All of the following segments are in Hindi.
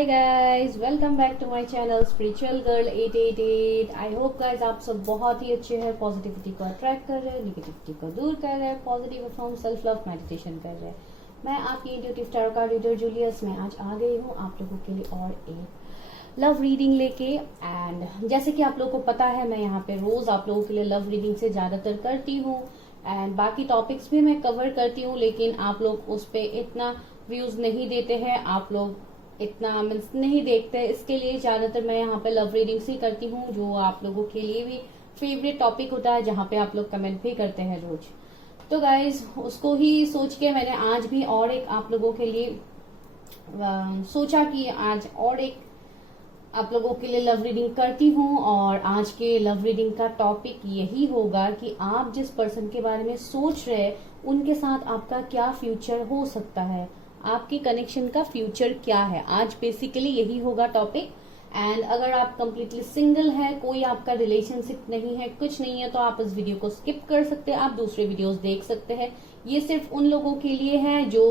Hi guys, welcome back to my channel spiritual girl 888। I hope guys आप सब बहुत ही अच्छे हैं, पॉजिटिविटी को अट्रैक्ट कर रहे हैं, निगेटिविटी को दूर कर रहे हैं, positive from self love meditation कर रहे हैं। मैं आपकी intuitive tarot card reader Julius में आज आ गई हूँ आप लोगों के लिए और एक लव रीडिंग लेके। एंड जैसे कि आप लोगों को पता है, मैं यहाँ पे रोज आप लोगों के लिए लव रीडिंग से ज्यादातर करती हूँ एंड बाकी टॉपिक्स भी मैं कवर करती हूँ, लेकिन आप लोग उस पर इतना व्यूज नहीं देते हैं, आप लोग इतना मीन्स नहीं देखते। इसके लिए ज्यादातर मैं यहाँ पे लव रीडिंग्स ही करती हूँ, जो आप लोगों के लिए भी फेवरेट टॉपिक होता है, जहाँ पे आप लोग कमेंट भी करते हैं रोज। तो गाइज उसको ही सोच के मैंने आज भी और एक आप लोगों के लिए सोचा कि आज और एक आप लोगों के लिए लव रीडिंग करती हूँ। और आज के लव रीडिंग का टॉपिक यही होगा कि आप जिस पर्सन के बारे में सोच रहे हैं उनके साथ आपका क्या फ्यूचर हो सकता है, आपकी कनेक्शन का फ्यूचर क्या है। आज बेसिकली यही होगा टॉपिक। एंड अगर आप कंप्लीटली सिंगल है, कोई आपका रिलेशनशिप नहीं है, कुछ नहीं है, तो आप इस वीडियो को स्किप कर सकते हैं, आप दूसरे वीडियोस देख सकते हैं। ये सिर्फ उन लोगों के लिए है जो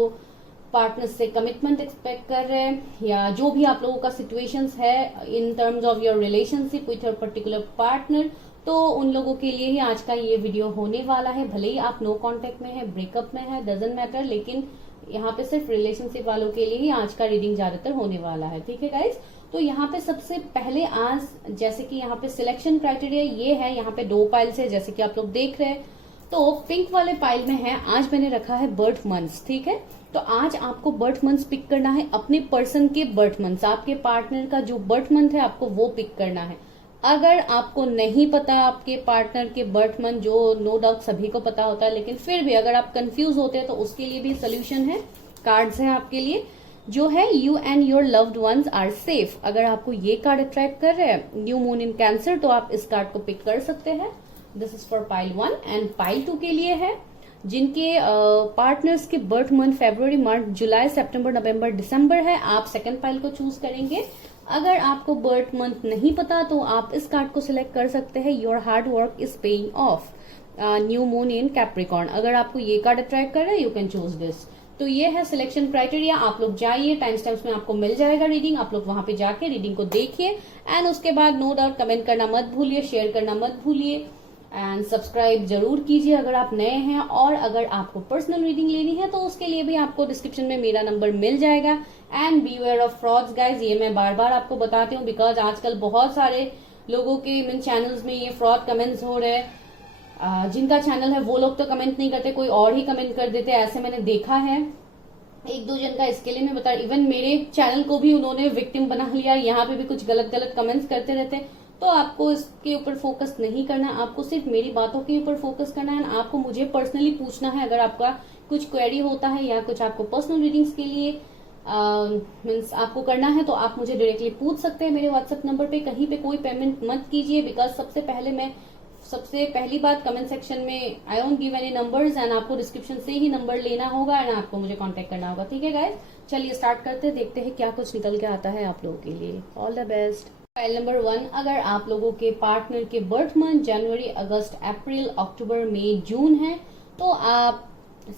पार्टनर से कमिटमेंट एक्सपेक्ट कर रहे हैं, या जो भी आप लोगों का सिचुएशंस है in terms of your relationship with your particular partner, तो उन लोगों के लिए ही आज का ये वीडियो होने वाला है। भले ही आप नो कांटेक्ट में है, ब्रेकअप में है, डजंट मैटर, लेकिन यहाँ पे सिर्फ रिलेशनशिप वालों के लिए ही आज का रीडिंग ज्यादातर होने वाला है। ठीक है गाइज, तो यहाँ पे सबसे पहले आज जैसे कि यहाँ पे सिलेक्शन क्राइटेरिया ये है, यहाँ पे 2 पाइल्स है जैसे कि आप लोग देख रहे हैं। तो पिंक वाले पाइल में है, आज मैंने रखा है बर्थ मंथ्स। ठीक है, तो आज आपको बर्थ मंथ्स पिक करना है, अपने पर्सन के बर्थ मंथ्स, आपके पार्टनर का जो बर्थ मंथ है आपको वो पिक करना है। अगर आपको नहीं पता आपके पार्टनर के बर्थ मंथ, जो नो डाउट सभी को पता होता है, लेकिन फिर भी अगर आप कंफ्यूज होते हैं तो उसके लिए भी सोल्यूशन है, कार्ड्स है आपके लिए, जो है you and your loved ones are safe. अगर आपको ये कार्ड अट्रैक्ट कर रहे हैं, न्यू मून इन कैंसर, तो आप इस कार्ड को पिक कर सकते हैं। This is for pile 1 and pile 2 के लिए है जिनके पार्टनर्स के बर्थ मंथ फरवरी, मार्च, जुलाई, सितंबर, नवंबर, दिसंबर है। आप सेकंड पाइल को चूज करेंगे। अगर आपको बर्थ मंथ नहीं पता तो आप इस कार्ड को सिलेक्ट कर सकते हैं, your hard work is paying off, new moon in Capricorn. अगर आपको ये कार्ड अट्रैक्ट कर रहा है, यू कैन चूज दिस। तो ये है सिलेक्शन क्राइटेरिया। आप लोग जाइए, टाइम स्टैम्प्स में आपको मिल जाएगा रीडिंग, आप लोग वहां पे जाके रीडिंग को देखिए एंड उसके बाद नो डाउट कमेंट करना मत भूलिए, शेयर करना मत भूलिए एंड सब्सक्राइब जरूर कीजिए अगर आप नए हैं। और अगर आपको पर्सनल रीडिंग लेनी है तो उसके लिए भी आपको डिस्क्रिप्शन में मेरा नंबर मिल जाएगा। And beware of frauds guys, ये मैं बार बार आपको बताती हूँ, बिकॉज आजकल बहुत सारे लोगों के इन चैनल्स में ये फ्रॉड कमेंट्स हो रहे हैं। जिनका चैनल है वो लोग तो कमेंट नहीं करते, कोई और ही कमेंट कर देते, ऐसे मैंने देखा है 1-2 जन का। इसके लिए मैं बता, इवन मेरे चैनल को भी उन्होंने विक्टिम बना लिया, यहाँ पे भी कुछ गलत गलत कमेंट्स करते रहते हैं। तो आपको इसके ऊपर फोकस नहीं करना, आपको सिर्फ मेरी बातों के ऊपर फोकस करना है। आपको मुझे पर्सनली पूछना है, अगर आपका कुछ क्वेरी होता है या कुछ आपको पर्सनल रीडिंग्स के लिए मीन्स आपको करना है, तो आप मुझे डायरेक्टली पूछ सकते हैं मेरे व्हाट्सएप नंबर पे। कहीं पे कोई पेमेंट मत कीजिए, बिकॉज सबसे पहली बात कमेंट सेक्शन में I won't give any numbers and आपको डिस्क्रिप्शन से ही नंबर लेना होगा एंड आपको मुझे कांटेक्ट करना होगा। ठीक है गाइस, चलिए स्टार्ट करते हैं, देखते हैं क्या कुछ निकल के आता है आप लोगों के लिए। All the best. File number 1, अगर आप लोगों के पार्टनर के बर्थ मंथ जनवरी, अगस्त, अप्रैल, अक्टूबर, मई, जून है तो आप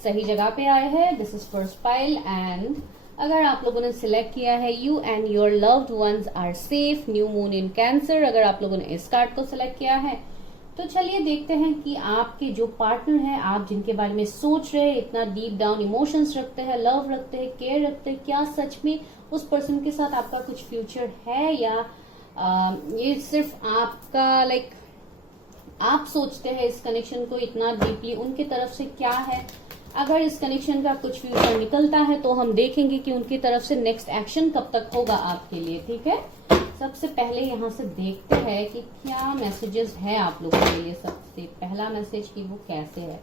सही जगह पे आए हैं। This is first file. And अगर आप लोगों ने सिलेक्ट किया है you and your loved ones are safe, new moon in cancer, अगर आप लोगों ने इस कार्ड को सिलेक्ट किया है, तो चलिए देखते हैं कि आपके जो पार्टनर है, आप जिनके बारे में सोच रहे हैं, इतना डीप डाउन इमोशंस रखते हैं, लव रखते हैं, केयर रखते हैं, क्या सच में उस पर्सन के साथ आपका कुछ फ्यूचर है, या ये सिर्फ आपका आप सोचते हैं इस कनेक्शन को इतना डीपली, उनकी तरफ से क्या है। अगर इस कनेक्शन का कुछ फ्यूचर निकलता है तो हम देखेंगे कि उनकी तरफ से नेक्स्ट एक्शन कब तक होगा आपके लिए। ठीक है, सबसे पहले यहाँ से देखते हैं कि क्या मैसेजेस है आप लोगों के लिए। सबसे पहला मैसेज कि वो कैसे है।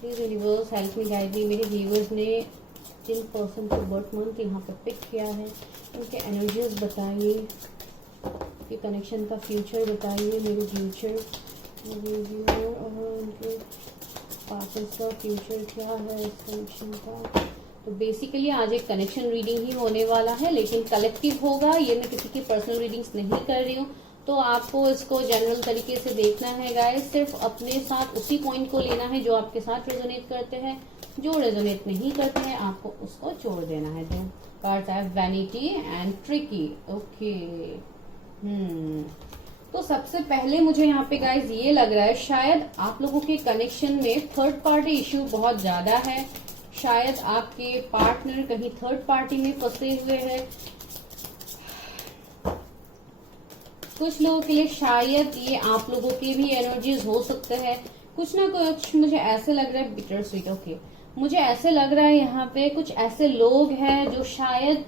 Please universe help me guide me. मेरे व्यूअर्स ने जिन पर्सन को बर्थ मंथ यहाँ पे पिक किया है, उनके एनर्जीज बताइए, कि कनेक्शन का फ्यूचर बताइए, मेरे फ्यूचर और उनके पार्टनर्स का फ्यूचर क्या है इस कनेक्शन का। तो बेसिकली आज एक कनेक्शन रीडिंग ही होने वाला है, लेकिन कलेक्टिव होगा। ये मैं किसी की पर्सनल रीडिंग्स नहीं कर रही हूँ, तो आपको इसको जनरल तरीके से देखना है गाइस। सिर्फ अपने साथ उसी पॉइंट को लेना है जो आपके साथ रेजोनेट करते हैं, जो रेजोनेट नहीं करते हैं आपको उसको छोड़ देना है। जो कार्ड्स आए वैनिटी एंड ट्रिकी। ओके, तो सबसे पहले मुझे यहाँ पे गाइज ये लग रहा है शायद आप लोगों के कनेक्शन में थर्ड पार्टी इश्यू बहुत ज्यादा है। शायद आपके पार्टनर कहीं थर्ड पार्टी में फंसे हुए हैं। कुछ लोगों के लिए शायद ये आप लोगों के भी एनर्जीज हो सकते हैं। कुछ ना कुछ मुझे ऐसे लग रहा है बिटर स्वीट। ओके, मुझे ऐसे लग रहा है यहाँ पे कुछ ऐसे लोग हैं जो शायद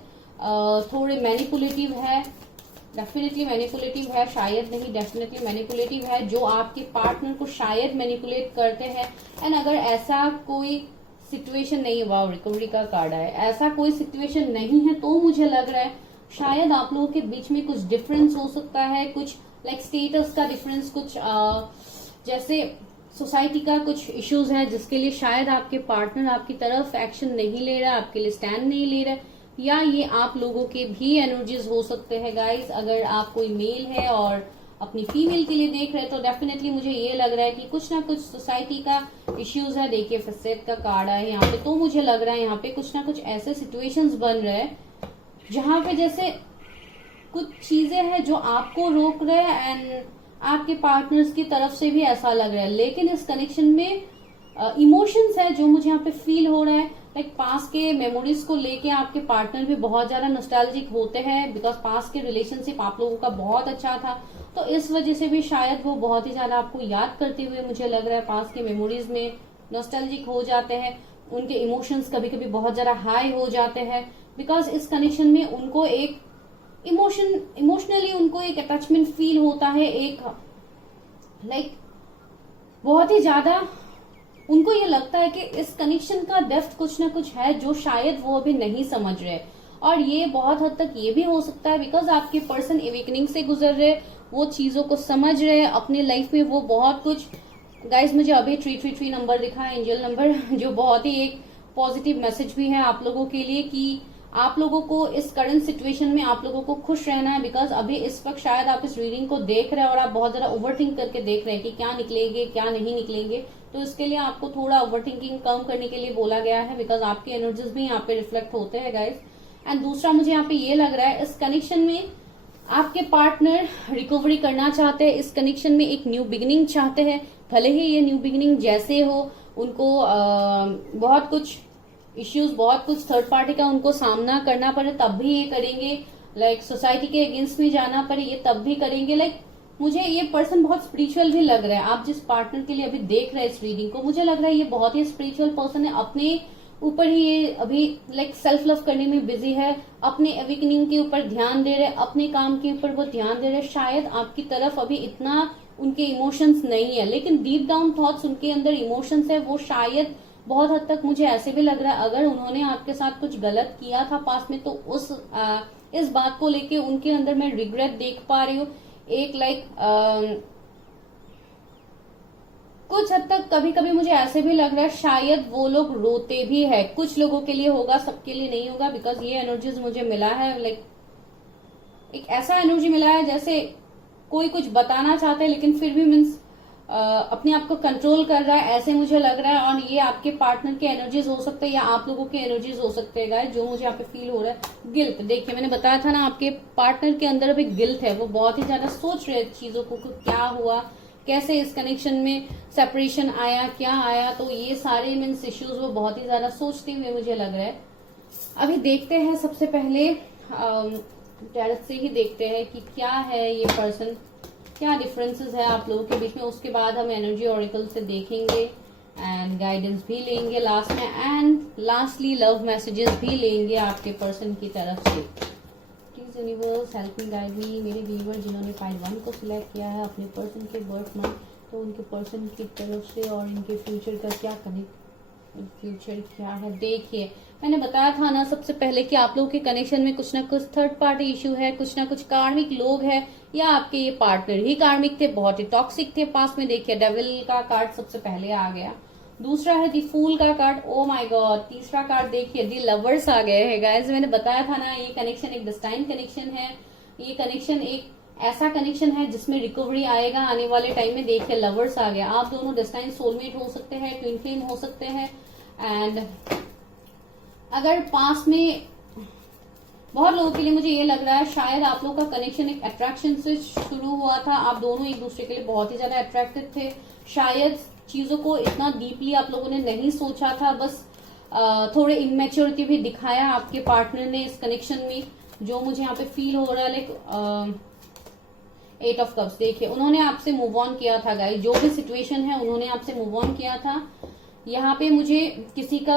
थोड़े मैनिपुलेटिव है। डेफिनेटली मैनिपुलेटिव है, शायद नहीं डेफिनेटली मैनिपुलेटिव है, जो आपके पार्टनर को शायद मैनिपुलेट करते हैं। एंड अगर ऐसा कोई सिचुएशन नहीं, वाव रिकवरी का कार्ड है, ऐसा कोई सिचुएशन नहीं है तो मुझे लग रहा है शायद आप लोगों के बीच में कुछ डिफरेंस हो सकता है। कुछ लाइक स्टेटस का डिफरेंस, कुछ जैसे सोसाइटी का कुछ इश्यूज है जिसके लिए शायद आपके पार्टनर आपकी तरफ एक्शन नहीं ले रहा, आपके लिए स्टैंड नहीं ले रहा, या ये आप लोगों के भी एनर्जीज हो सकते हैं गाइस। अगर आप कोई मेल है और अपनी फीमेल के लिए देख रहे हैं तो डेफिनेटली मुझे ये लग रहा है कि कुछ ना कुछ सोसाइटी का इश्यूज है। देखिए फसेद का कार्ड है यहाँ पे, तो मुझे लग रहा है यहाँ पे कुछ ना कुछ ऐसे सिचुएशंस बन रहे हैं जहां पे जैसे कुछ चीजें हैं जो आपको रोक रहे हैं एंड आपके पार्टनर्स की तरफ से भी ऐसा लग रहा है। लेकिन इस कनेक्शन में इमोशंस है जो मुझे यहाँ पे फील हो रहा है। लाइक पास के मेमोरीज को लेके आपके पार्टनर भी बहुत ज्यादा नॉस्टैल्जिक होते हैं, बिकॉज पास के रिलेशनशिप आप लोगों का बहुत अच्छा था, तो इस वजह से भी शायद वो बहुत ही ज्यादा आपको याद करते हुए मुझे लग रहा है पास के मेमोरीज में नॉस्टैल्जिक हो जाते हैं। उनके इमोशंस कभी कभी बहुत ज्यादा हाई हो जाते हैं, बिकॉज इस कनेक्शन में उनको एक इमोशनली उनको एक अटैचमेंट फील होता है, एक लाइक बहुत ही ज्यादा उनको ये लगता है कि इस कनेक्शन का डेप्थ कुछ ना कुछ है जो शायद वो अभी नहीं समझ रहे। और ये बहुत हद तक ये भी हो सकता है बिकॉज आपके पर्सन एवेकनिंग से गुजर रहे, वो चीजों को समझ रहे अपने लाइफ में, वो बहुत कुछ। गाइज मुझे अभी 333 नंबर दिखा है, एंजल नंबर, जो बहुत ही एक पॉजिटिव मैसेज भी है आप लोगों के लिए कि आप लोगों को इस करंट सिचुएशन में आप लोगों को खुश रहना है। बिकॉज अभी इस वक्त शायद आप इस रीडिंग को देख रहे हैं और आप बहुत ज्यादा ओवरथिंक करके देख रहे हैं कि क्या निकलेंगे क्या नहीं निकलेंगे, तो इसके लिए आपको थोड़ा ओवरथिंकिंग कम करने के लिए बोला गया है, बिकॉज आपके एनर्जीज भी यहाँ पे रिफ्लेक्ट होते हैं गाइज। एंड दूसरा मुझे यहाँ पे ये लग रहा है इस कनेक्शन में आपके पार्टनर रिकवरी करना चाहते हैं, इस कनेक्शन में एक न्यू बिगिनिंग चाहते हैं। भले ही ये न्यू बिगिनिंग जैसे हो, उनको बहुत कुछ इश्यूज, बहुत कुछ थर्ड पार्टी का उनको सामना करना पड़े तब भी ये करेंगे। लाइक सोसाइटी के अगेंस्ट में जाना पड़े ये तब भी करेंगे। लाइक मुझे ये पर्सन बहुत स्पिरिचुअल भी लग रहा है। आप जिस पार्टनर के लिए अभी देख रहे हैं इस रीडिंग को, मुझे लग रहा है ये बहुत ही स्पिरिचुअल पर्सन है। अपने ऊपर ही ये अभी लाइक सेल्फ लव करने में बिजी है, अपने अवेकनिंग के ऊपर ध्यान दे रहे, अपने काम के ऊपर वो ध्यान दे रहे। शायद आपकी तरफ अभी इतना उनके इमोशंस नहीं है, लेकिन डीप डाउन थॉट्स उनके अंदर इमोशंस है। वो शायद बहुत हद तक मुझे ऐसे भी लग रहा है अगर उन्होंने आपके साथ कुछ गलत किया था पास में, तो इस बात को लेके उनके अंदर मैं रिग्रेट देख पा रही हूँ। एक लाइक कुछ हद तक कभी कभी मुझे ऐसे भी लग रहा है शायद वो लोग रोते भी है। कुछ लोगों के लिए होगा, सबके लिए नहीं होगा, बिकॉज ये एनर्जीज मुझे मिला है। लाइक एक ऐसा एनर्जी मिला है जैसे कोई कुछ बताना चाहता है लेकिन फिर भी मीन्स अपने आप को कंट्रोल कर रहा है, ऐसे मुझे लग रहा है। और ये आपके पार्टनर के एनर्जीज हो सकते हैं या आप लोगों के एनर्जीज हो सकते हैं गाइस, जो मुझे यहाँ पे फील हो रहा है। गिल्ट, देखिए मैंने बताया था ना आपके पार्टनर के अंदर अभी गिल्ट है, वो बहुत ही ज्यादा सोच रहे हैं चीजों को, क्या हुआ, कैसे इस कनेक्शन में सेपरेशन आया, क्या आया, तो ये सारे मीन्स इश्यूज वो बहुत ही ज्यादा सोचते हुए मुझे लग रहा है। अभी देखते हैं, सबसे पहले डायरेक्ट से ही देखते हैं कि क्या है ये पर्सन, क्या डिफरेंसेस है आप लोगों के बीच में। उसके बाद हम एनर्जी ऑरिकल से देखेंगे एंड गाइडेंस भी लेंगे लास्ट में, एंड लास्टली लव मैसेजेस भी लेंगे आपके पर्सन की तरफ से। Please universe help me guide me. मेरे व्यूवर जिन्होंने पाइल 1 को सिलेक्ट किया है अपने पर्सन के बर्थ मंथ, तो उनके पर्सन की तरफ से और इनके फ्यूचर का क्या कनेक्ट, फ्यूचर क्या है। देखिए मैंने बताया था ना सबसे पहले कि आप लोगों के कनेक्शन में कुछ ना कुछ थर्ड पार्टी इश्यू है, कुछ ना कुछ कार्मिक लोग हैं, या आपके ये पार्टनर ही कार्मिक थे, बहुत ही टॉक्सिक थे पास में। देखिए डेविल का कार्ड सबसे पहले आ गया, दूसरा है दी फूल का कार्ड, ओ माय गॉड, तीसरा कार्ड देखिए दी लवर्स आ गए हैं गाइस। मैंने बताया था ना ये कनेक्शन एक डिस्टाइन कनेक्शन है, ये कनेक्शन एक ऐसा कनेक्शन है जिसमें रिकवरी आएगा आने वाले टाइम में। देखिए लवर्स आ गया, आप दोनों डिस्टाइन सोलमेट हो सकते हैं, ट्विन फ्लेम हो सकते हैं। एंड अगर पास में बहुत लोगों के लिए मुझे ये लग रहा है शायद आप लोग का कनेक्शन एक अट्रैक्शन से शुरू हुआ था। आप दोनों एक दूसरे के लिए बहुत ही ज्यादा अट्रैक्टेड थे। शायद चीजों को इतना डीपली आप लोगों ने नहीं सोचा था, बस थोड़े इमेच्योरिटी भी दिखाया आपके पार्टनर ने इस कनेक्शन में, जो मुझे यहाँ पे फील हो रहा है। लाइक 8 ऑफ कप्स, देखिए उन्होंने आपसे मूव ऑन किया था गाइस, जो भी सिचुएशन है उन्होंने आपसे मूव ऑन किया था। यहाँ पे मुझे किसी का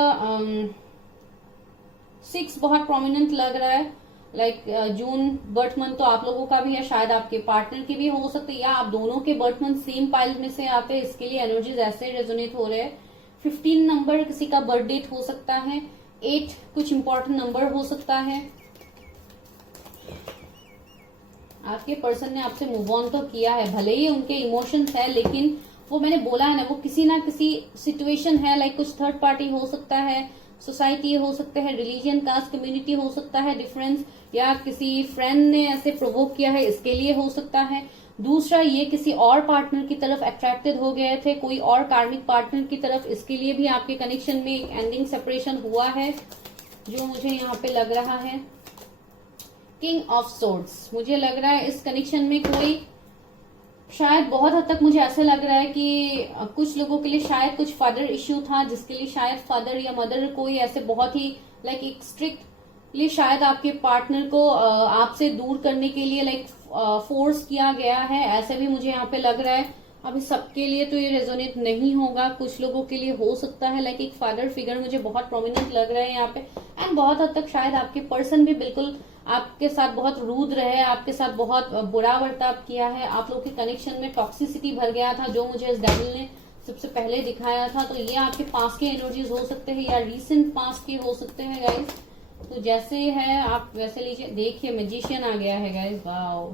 6 बहुत प्रोमिनेंट लग रहा है। लाइक जून बर्थ मंथ तो आप लोगों का भी है, शायद आपके पार्टनर के भी हो सकते हैं, या आप दोनों के बर्थ मंथ सेम पाइल में से आते हैं, इसके लिए एनर्जीज ऐसे रेजोनेट हो रहे हैं। 15 नंबर किसी का बर्थ डेट हो सकता है, 8 कुछ इंपॉर्टेंट नंबर हो सकता है। आपके पर्सन ने आपसे मूव ऑन तो किया है, भले ही उनके इमोशंस है, लेकिन वो मैंने बोला है ना, वो किसी ना किसी सिचुएशन है। लाइक कुछ थर्ड पार्टी हो सकता है, सोसाइटी हो सकता है, रिलीजन, कास्ट, कम्युनिटी हो सकता है डिफरेंस, या किसी फ्रेंड ने ऐसे प्रोवोक किया है, इसके लिए हो सकता है। दूसरा, ये किसी और पार्टनर की तरफ अट्रैक्टेड हो गए थे, कोई और कार्मिक पार्टनर की तरफ, इसके लिए भी आपके कनेक्शन में एक एंडिंग सेपरेशन हुआ है, जो मुझे यहाँ पे लग रहा है। किंग ऑफ सोर्ड्स, मुझे लग रहा है इस कनेक्शन में कोई शायद बहुत हद तक मुझे ऐसा लग रहा है कि कुछ लोगों के लिए शायद कुछ फादर इश्यू था, जिसके लिए शायद फादर या मदर कोई ऐसे बहुत ही लाइक एक स्ट्रिक्टली शायद आपके पार्टनर को आपसे दूर करने के लिए लाइक फोर्स किया गया है, ऐसे भी मुझे यहाँ पे लग रहा है। अभी सबके लिए तो ये रेजोनेट नहीं होगा, कुछ लोगों के लिए हो सकता है। लाइक एक फादर फिगर मुझे बहुत प्रोमिनेंट लग रहा है यहाँ पे, एंड बहुत हद तक शायद आपके पर्सन भी बिल्कुल आपके साथ बहुत रूद रहे, आपके साथ बहुत बुरा बर्ताव किया है, आप लोग के कनेक्शन में टॉक्सिसिटी भर गया था, जो मुझे इस डेविल ने सबसे पहले दिखाया था। तो ये आपके पास के एनर्जीज हो सकते हैं या रीसेंट पास के हो सकते हैं गाइस। तो जैसे है आप वैसे लीजिए। देखिए मैजिशियन आ गया है guys, wow.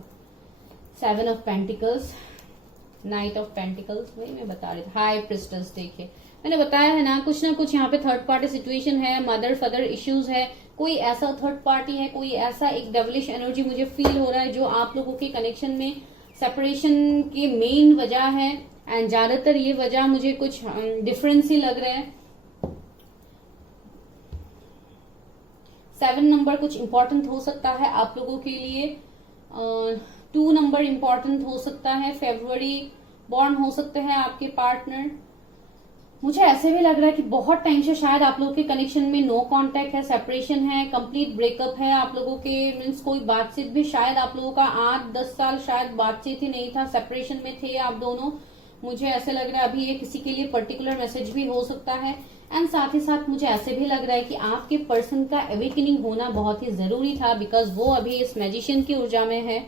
7 of pentacles, night of pentacles, वही मैं बता रही थी। हाई प्रिस्टेस, देखिए मैंने बताया है ना कुछ यहाँ पे थर्ड पार्टी सिचुएशन है, मदर फादर इश्यूज है, कोई ऐसा थर्ड पार्टी है, कोई ऐसा एक डेविलिश एनर्जी मुझे फील हो रहा है जो आप लोगों के कनेक्शन में सेपरेशन की मेन वजह है। एंड ज्यादातर ये वजह मुझे कुछ डिफरेंस ही लग रहा है। 7 नंबर कुछ इंपॉर्टेंट हो सकता है आप लोगों के लिए। 2 नंबर इंपॉर्टेंट हो सकता है, फेब्रुवरी बॉर्न हो सकते हैं आपके पार्टनर। मुझे ऐसे भी लग रहा है कि बहुत टाइम से शायद आप लोगों के कनेक्शन में नो कांटेक्ट है, सेपरेशन है, कंप्लीट ब्रेकअप है आप लोगों के। मीन्स कोई बातचीत भी शायद आप लोगों का 8-10 साल शायद बातचीत ही नहीं था, सेपरेशन में थे आप दोनों। मुझे ऐसे लग रहा है अभी ये किसी के लिए पर्टिकुलर मैसेज भी हो सकता है। एंड साथ ही साथ मुझे ऐसे भी लग रहा है कि आपके पर्सन का अवेकनिंग होना बहुत ही जरूरी था, बिकॉज वो अभी इस मैजिशियन की ऊर्जा में है,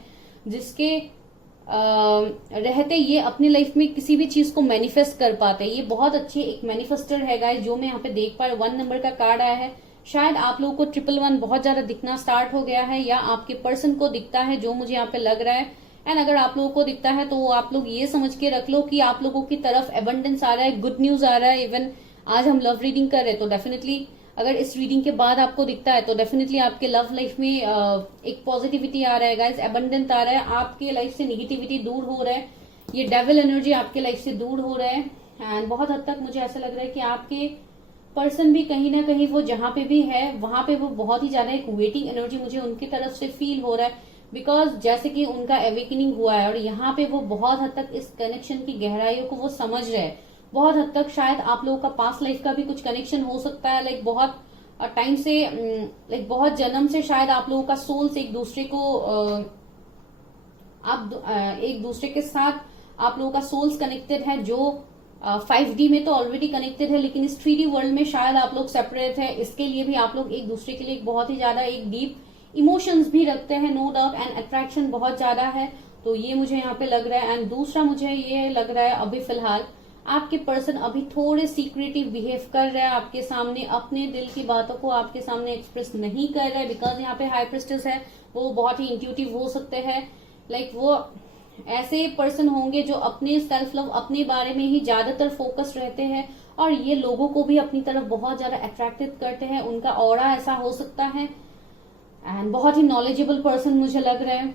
जिसके रहते ये अपनी लाइफ में किसी भी चीज को मैनिफेस्ट कर पाते हैं। ये बहुत अच्छी एक मैनिफेस्टर है गाइस, जो मैं यहाँ पे देख पा रही हूँ। 1 नंबर का कार्ड आया है। शायद आप लोगों को 111 बहुत ज्यादा दिखना स्टार्ट हो गया है, या आपके पर्सन को दिखता है, जो मुझे यहाँ पे लग रहा है। एंड अगर आप लोगों को दिखता है तो आप लोग ये समझ के रख लो कि आप लोगों की तरफ एबंडेंस आ रहा है, गुड न्यूज आ रहा है। इवन आज हम लव रीडिंग कर रहे हैं, तो डेफिनेटली अगर इस रीडिंग के बाद आपको दिखता है तो डेफिनेटली आपके लव लाइफ में एक पॉजिटिविटी आ रहा है गाइस, एबंडेंट आ रहा है, आपके लाइफ से निगेटिविटी दूर हो रहा है, ये डेविल एनर्जी आपके लाइफ से दूर हो रहा है। एंड बहुत हद तक मुझे ऐसा लग रहा है कि आपके पर्सन भी कहीं ना कहीं वो जहां पे भी है वहां पे वो बहुत ही ज्यादा एक वेटिंग एनर्जी मुझे उनकी तरफ से फील हो रहा है, बिकॉज जैसे कि उनका अवेकनिंग हुआ है और यहाँ पे वो बहुत हद तक इस कनेक्शन की गहराइयों को वो समझ रहे हैं। बहुत हद तक शायद आप लोगों का पास्ट लाइफ का भी कुछ कनेक्शन हो सकता है, लाइक बहुत टाइम से, लाइक बहुत जन्म से शायद आप लोगों का सोल्स एक दूसरे को एक दूसरे के साथ आप लोगों का सोल्स कनेक्टेड है, जो 5D में तो ऑलरेडी कनेक्टेड है, लेकिन इस 3D वर्ल्ड में शायद आप लोग सेपरेट है। इसके लिए भी आप लोग एक दूसरे के लिए बहुत ही ज्यादा एक डीप इमोशंस भी रखते हैं, नो डाउट, एंड अट्रैक्शन बहुत ज्यादा है। तो ये मुझे यहाँ पे लग रहा है। एंड दूसरा मुझे ये लग रहा है अभी फिलहाल आपके पर्सन अभी थोड़े सीक्रेटिव बिहेव कर रहा है आपके सामने, अपने दिल की बातों को आपके सामने एक्सप्रेस नहीं कर रहा है, बिकॉज यहाँ पे हाई प्रिस्टेस है, वो बहुत ही इंट्यूटिव हो सकते हैं। लाइक वो ऐसे पर्सन होंगे जो अपने सेल्फ लव, अपने बारे में ही ज्यादातर फोकस रहते हैं, और ये लोगों को भी अपनी तरफ बहुत ज्यादा अट्रैक्टिव करते हैं, उनका ऑरा ऐसा हो सकता है। एंड बहुत ही नॉलेजेबल पर्सन मुझे लग रहा है।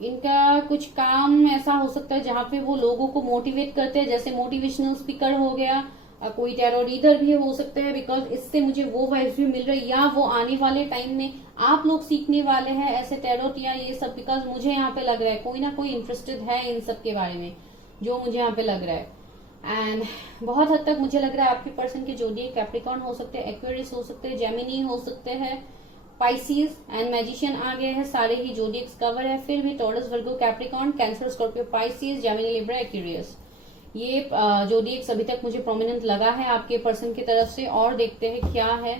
इनका कुछ काम ऐसा हो सकता है जहां पे वो लोगों को मोटिवेट करते हैं, जैसे मोटिवेशनल स्पीकर हो गया, कोई टैरो रीडर भी हो सकते हैं, बिकॉज इससे मुझे वो वाइब्स भी मिल रही है, या वो आने वाले टाइम में आप लोग सीखने वाले हैं ऐसे टैरोट या ये सब, बिकॉज मुझे यहाँ पे लग रहा है कोई ना कोई इंटरेस्टेड है इन सब के बारे में, जो मुझे यहाँ पे लग रहा है। एंड बहुत हद तक मुझे लग रहा है आपके पर्सन के जोडिएक कैप्रिकॉर्न हो सकते हैं, एक्वेरियस हो सकते हैं, जेमिनी हो सकते हैं, पाइसिस एंड मैजिशियन आ गए हैं, सारे ही जोडिएक्स कवर है। फिर भी Taurus, Virgo, Capricorn, Cancer, Scorpio, Pisces, Gemini, Libra, Aquarius, ये जोडिएक्स अभी तक मुझे प्रोमिनेंट लगा है आपके पर्सन की तरफ से। और देखते हैं क्या है।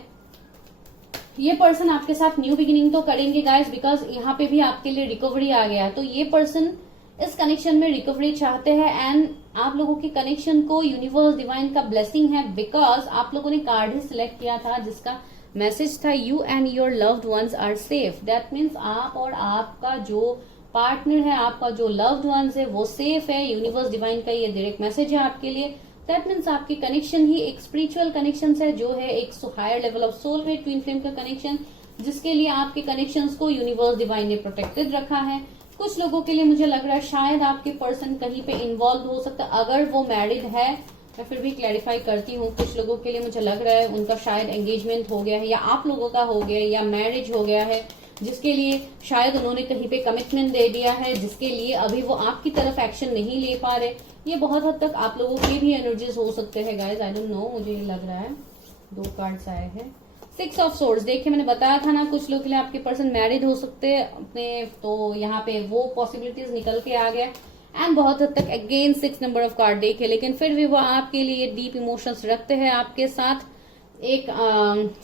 ये पर्सन आपके साथ न्यू बिगिनिंग तो करेंगे गाइस, बिकॉज यहाँ पे भी आपके लिए रिकवरी आ गया, तो ये पर्सन इस कनेक्शन में रिकवरी चाहते हैं। एंड आप लोगों के कनेक्शन को यूनिवर्स डिवाइन का ब्लेसिंग है, बिकॉज आप लोगों ने कार्ड ही सिलेक्ट किया था जिसका मैसेज था you and your loved ones are safe. That means आप और आपका जो पार्टनर है, आपका जो लव्ड वंस है, वो सेफ है। यूनिवर्स डिवाइन का ये डायरेक्ट मैसेज है आपके लिए। दैट मीन्स आपकी कनेक्शन ही एक स्पिरिचुअल कनेक्शन है, जो है एक higher level of soulmate twin flame का कनेक्शन, जिसके लिए आपके कनेक्शंस को यूनिवर्स डिवाइन ने प्रोटेक्टेड रखा है। कुछ लोगों के लिए मुझे लग रहा है शायद आपके पर्सन कहीं पे इन्वॉल्व हो सकता है, अगर वो मैरिड है। मैं फिर भी क्लैरिफाई करती हूँ, कुछ लोगों के लिए मुझे लग रहा है उनका शायद एंगेजमेंट हो गया है, या आप लोगों का हो गया है, या मैरिज हो गया है, जिसके लिए शायद उन्होंने कहीं पे कमिटमेंट दे दिया है, जिसके लिए अभी वो आपकी तरफ एक्शन नहीं ले पा रहे। ये बहुत हद तक आप लोगों के भी एनर्जीज हो सकते हैं गाइज, आई डोंट नो, मुझे लग रहा है। 2 कार्ड्स आए हैं। 6 ऑफ सोर्ड्स, देखिए मैंने बताया था ना, कुछ लोगों के लिए आपके पर्सन मैरिड हो सकते हैं अपने, तो यहाँ पे वो पॉसिबिलिटीज निकल के आ गया। एंड बहुत हद तक अगेन 6 नंबर ऑफ कार्ड देखे, लेकिन फिर भी वो आपके लिए डीप इमोशंस रखते हैं आपके साथ। एक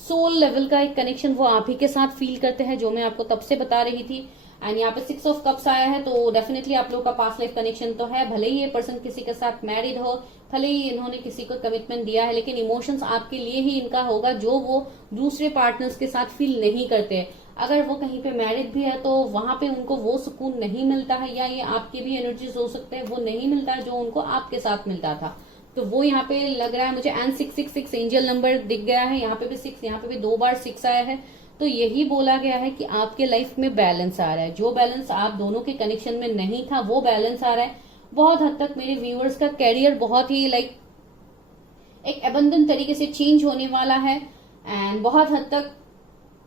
सोल लेवल का एक कनेक्शन वो आप ही के साथ फील करते हैं, जो मैं आपको तब से बता रही थी। एंड यहाँ पे 6 ऑफ कप्स आया है, तो डेफिनेटली आप लोगों का पास्ट लाइफ कनेक्शन तो है। भले ही ये पर्सन किसी के साथ मैरिड हो, भले ही इन्होंने किसी को कमिटमेंट दिया है, लेकिन इमोशंस आपके लिए ही इनका होगा, जो वो दूसरे पार्टनर्स के साथ फील नहीं करते। अगर वो कहीं पे मैरिड भी है, तो वहां पे उनको वो सुकून नहीं मिलता है, या ये आपके भी एनर्जीज हो सकते हैं, वो नहीं मिलता है जो उनको आपके साथ मिलता था। तो वो यहाँ पे लग रहा है मुझे। एंड 666 एंजल नंबर दिख गया है, यहाँ पे भी 6, यहाँ पे भी 2 बार 6 आया है। तो यही बोला गया है कि आपके लाइफ में बैलेंस आ रहा है, जो बैलेंस आप दोनों के कनेक्शन में नहीं था वो बैलेंस आ रहा है। बहुत हद तक मेरे व्यूअर्स का कैरियर बहुत ही एक अबंदन तरीके से चेंज होने वाला है। एंड बहुत हद तक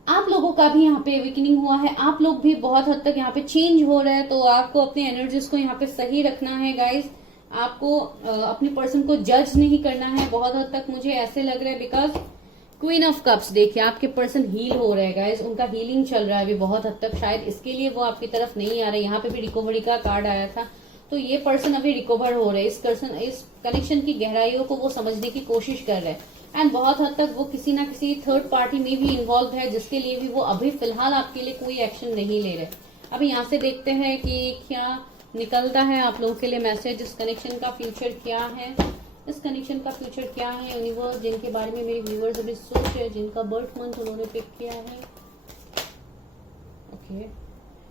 आप लोगों का भी यहाँ पे अवेकनिंग हुआ है, आप लोग भी बहुत हद तक यहाँ पे चेंज हो रहे हैं। तो आपको अपने एनर्जीज को यहाँ पे सही रखना है गाइज, आपको अपने पर्सन को जज नहीं करना है। बहुत हद तक मुझे ऐसे लग रहा है, बिकॉज क्वीन ऑफ कप्स, देखिए आपके पर्सन हील हो रहे हैं गाइज, उनका हीलिंग चल रहा है अभी बहुत हद तक, शायद इसके लिए वो आपकी तरफ नहीं आ रहे। यहाँ पे भी रिकवरी का कार्ड आया था, तो ये पर्सन अभी रिकवर हो रहे हैं। इस कनेक्शन की गहराइयों को वो समझने की कोशिश कर रहे हैं। एंड बहुत हद तक वो किसी ना किसी थर्ड पार्टी में भी इन्वॉल्व है, जिसके लिए भी वो अभी फिलहाल आपके लिए कोई एक्शन नहीं ले रहे। अभी यहाँ से देखते हैं कि क्या निकलता है आप लोगों के लिए मैसेज। इस कनेक्शन का फ्यूचर क्या है, इस कनेक्शन का फ्यूचर क्या है यूनिवर्स, जिनके बारे में मेरे व्यूअर्स अभी सोच रहे, जिनका बर्थ मंथ उन्होंने पिक किया है। ओके,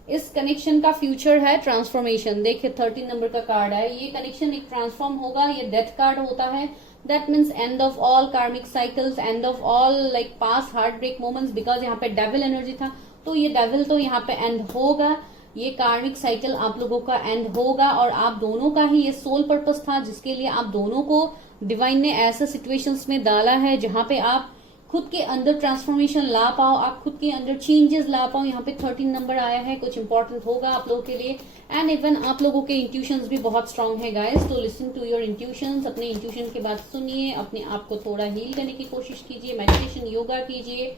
इस कनेक्शन का फ्यूचर है ट्रांसफॉर्मेशन। देखिए 13 नंबर का कार्ड है, ये कनेक्शन एक ट्रांसफॉर्म होगा। ये डेथ कार्ड होता है, that means end of all karmic cycles, end of all past heart break moments. Because यहाँ पे डेविल एनर्जी था, तो ये डेविल तो यहाँ पे एंड होगा, ये कार्मिक साइकिल आप लोगों का एंड होगा। और आप दोनों का ही ये सोल पर्पस था, जिसके लिए आप दोनों को डिवाइन ने ऐसे सिचुएशंस में डाला है जहां पे आप खुद के अंदर ट्रांसफॉर्मेशन ला पाओ, आप खुद के अंदर चेंजेस ला पाओ। यहाँ पे 13 नंबर आया है, कुछ इंपॉर्टेंट होगा आप लोगों के लिए। एंड इवन आप लोगों के इंट्यूशंस भी बहुत स्ट्रांग है गाइस, तो लिसन टू योर इंट्यूशंस, अपने इंट्यूशन की बात सुनिए, अपने आप को थोड़ा हील करने की कोशिश कीजिए, मेडिटेशन योगा कीजिए,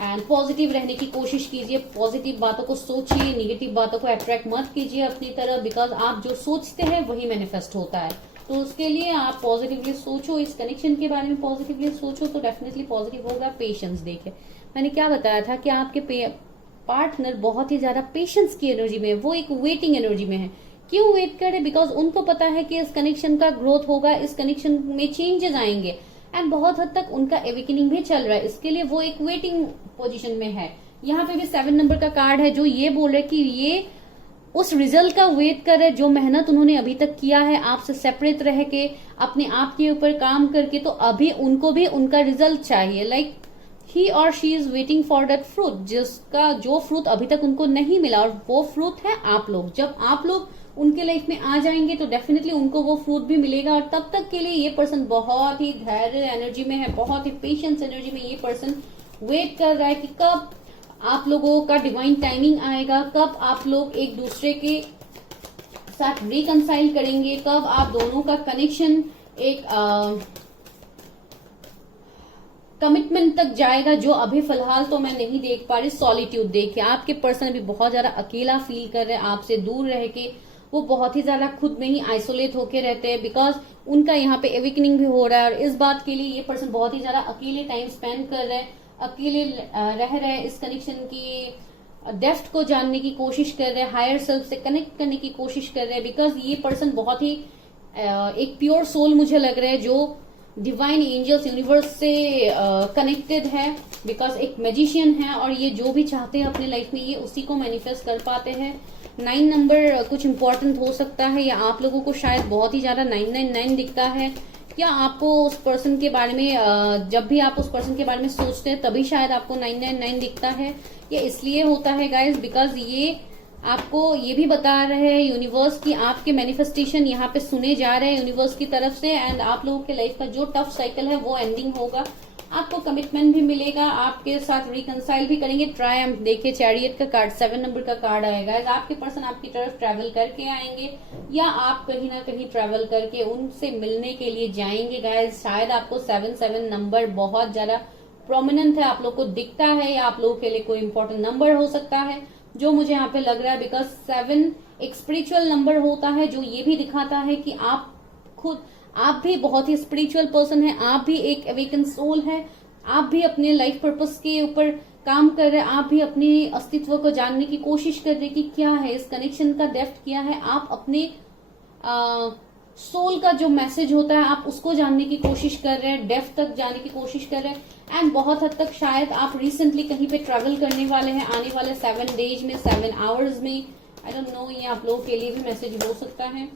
एंड पॉजिटिव रहने की कोशिश कीजिए। पॉजिटिव बातों को सोचिए, निगेटिव बातों को अट्रैक्ट मत कीजिए अपनी तरफ, बिकॉज आप जो सोचते हैं वही मैनिफेस्ट होता है। तो उसके लिए आप पॉजिटिवली सोचो, इस कनेक्शन के बारे में पॉजिटिवली सोचो तो डेफिनेटली पॉजिटिव होगा। पेशेंस, देखिए मैंने क्या बताया था कि आपके पार्टनर बहुत ही ज्यादा पेशेंस की एनर्जी में है, वो एक वेटिंग एनर्जी में है। क्यों वेट करे? बिकॉज उनको पता है कि इस कनेक्शन का ग्रोथ होगा, इस कनेक्शन में चेंजेस आएंगे, एंड बहुत हद तक उनका एवेकनिंग भी चल रहा है, इसके लिए वो एक वेटिंग पोजीशन में है। यहाँ पे भी 7 नंबर का कार्ड है, जो ये बोल रहे कि ये उस रिजल्ट का वेट कर रहे, जो मेहनत उन्होंने अभी तक किया है आपसे सेपरेट रह के, अपने आप के ऊपर काम करके, तो अभी उनको भी उनका रिजल्ट चाहिए। ही और she is waiting for that fruit, जिसका जो फ्रूट अभी तक उनको नहीं मिला, और वो फ्रूट है आप लोग। जब आप लोग उनके लाइफ में आ जाएंगे तो डेफिनेटली उनको वो फ्रूट भी मिलेगा। और तब तक के लिए ये पर्सन बहुत ही धैर्य एनर्जी में है, बहुत ही पेशेंस एनर्जी में ये पर्सन वेट कर रहा है कि कब आप लोगों का डिवाइन टाइमिंग आएगा, कब आप लोग एक दूसरे के साथ रिकंसाइल करेंगे, कब आप दोनों का कनेक्शन एक कमिटमेंट तक जाएगा, जो अभी फिलहाल तो मैं नहीं देख पा रही। सॉलिट्यूड देखिए, आपके पर्सन अभी बहुत ज्यादा अकेला फील कर रहे हैं, आपसे दूर रह के वो बहुत ही ज्यादा खुद में ही आइसोलेट होके रहते हैं, बिकॉज उनका यहाँ पे एवेकनिंग भी हो रहा है। और इस बात के लिए ये पर्सन बहुत ही ज्यादा अकेले टाइम स्पेंड कर रहे हैं, अकेले रह रहे हैं, इस कनेक्शन की डेप्थ को जानने की कोशिश कर रहे हैं, हायर सेल्फ से कनेक्ट करने की कोशिश कर रहे हैं, बिकॉज ये पर्सन बहुत ही एक प्योर सोल मुझे लग रहा है, जो डिवाइन एंजल्स यूनिवर्स से कनेक्टेड है, बिकॉज एक मैजिशियन है, और ये जो भी चाहते हैं अपने लाइफ में ये उसी को मैनिफेस्ट कर पाते हैं। 9 नंबर कुछ इंपॉर्टेंट हो सकता है, या आप लोगों को शायद बहुत ही ज्यादा 999 दिखता है, या आपको उस पर्सन के बारे में जब भी आप उस पर्सन के बारे में सोचते हैं तभी शायद आपको 999 दिखता है। ये इसलिए होता है गाइज, बिकॉज ये आपको ये भी बता रहे हैं यूनिवर्स की आपके मैनिफेस्टेशन यहाँ पे सुने जा रहे हैं यूनिवर्स की तरफ से, एंड आप लोगों के लाइफ का जो टफ साइकिल है वो एंडिंग होगा, आपको कमिटमेंट भी मिलेगा, आपके साथ रिकंसाइल भी करेंगे। ट्रायम्फ देखिए, चैरियट का कार्ड 7 नंबर का कार्ड आएगा। आपके पर्सन आपकी तरफ ट्रैवल करके आएंगे, या आप कहीं ना कहीं ट्रैवल करके उनसे मिलने के लिए जाएंगे गाइज। शायद आपको 7 नंबर बहुत ज्यादा प्रोमिनेंट है, आप लोग को दिखता है, या आप लोगों के लिए कोई इंपॉर्टेंट नंबर हो सकता है, जो मुझे यहाँ पे लग रहा है, बिकॉज 7 एक स्पिरिचुअल नंबर होता है, जो ये भी दिखाता है कि आप भी बहुत ही स्पिरिचुअल पर्सन है, आप भी एक अवेकन सोल है, आप भी अपने लाइफ पर्पस के ऊपर काम कर रहे हैं, आप भी अपने अस्तित्व को जानने की कोशिश कर रहे हैं कि क्या है इस कनेक्शन का डेप्थ, क्या है, आप अपने सोल का जो मैसेज होता है आप उसको जानने की कोशिश कर रहे हैं, डेप्थ तक जाने की कोशिश कर रहे हैं। एंड बहुत हद तक शायद आप रिसेंटली कहीं पे ट्रैवल करने वाले हैं आने वाले 7 डेज में, 7 आवर्स में, आई डोंट नो, ये आप लोगों के लिए भी मैसेज हो सकता है।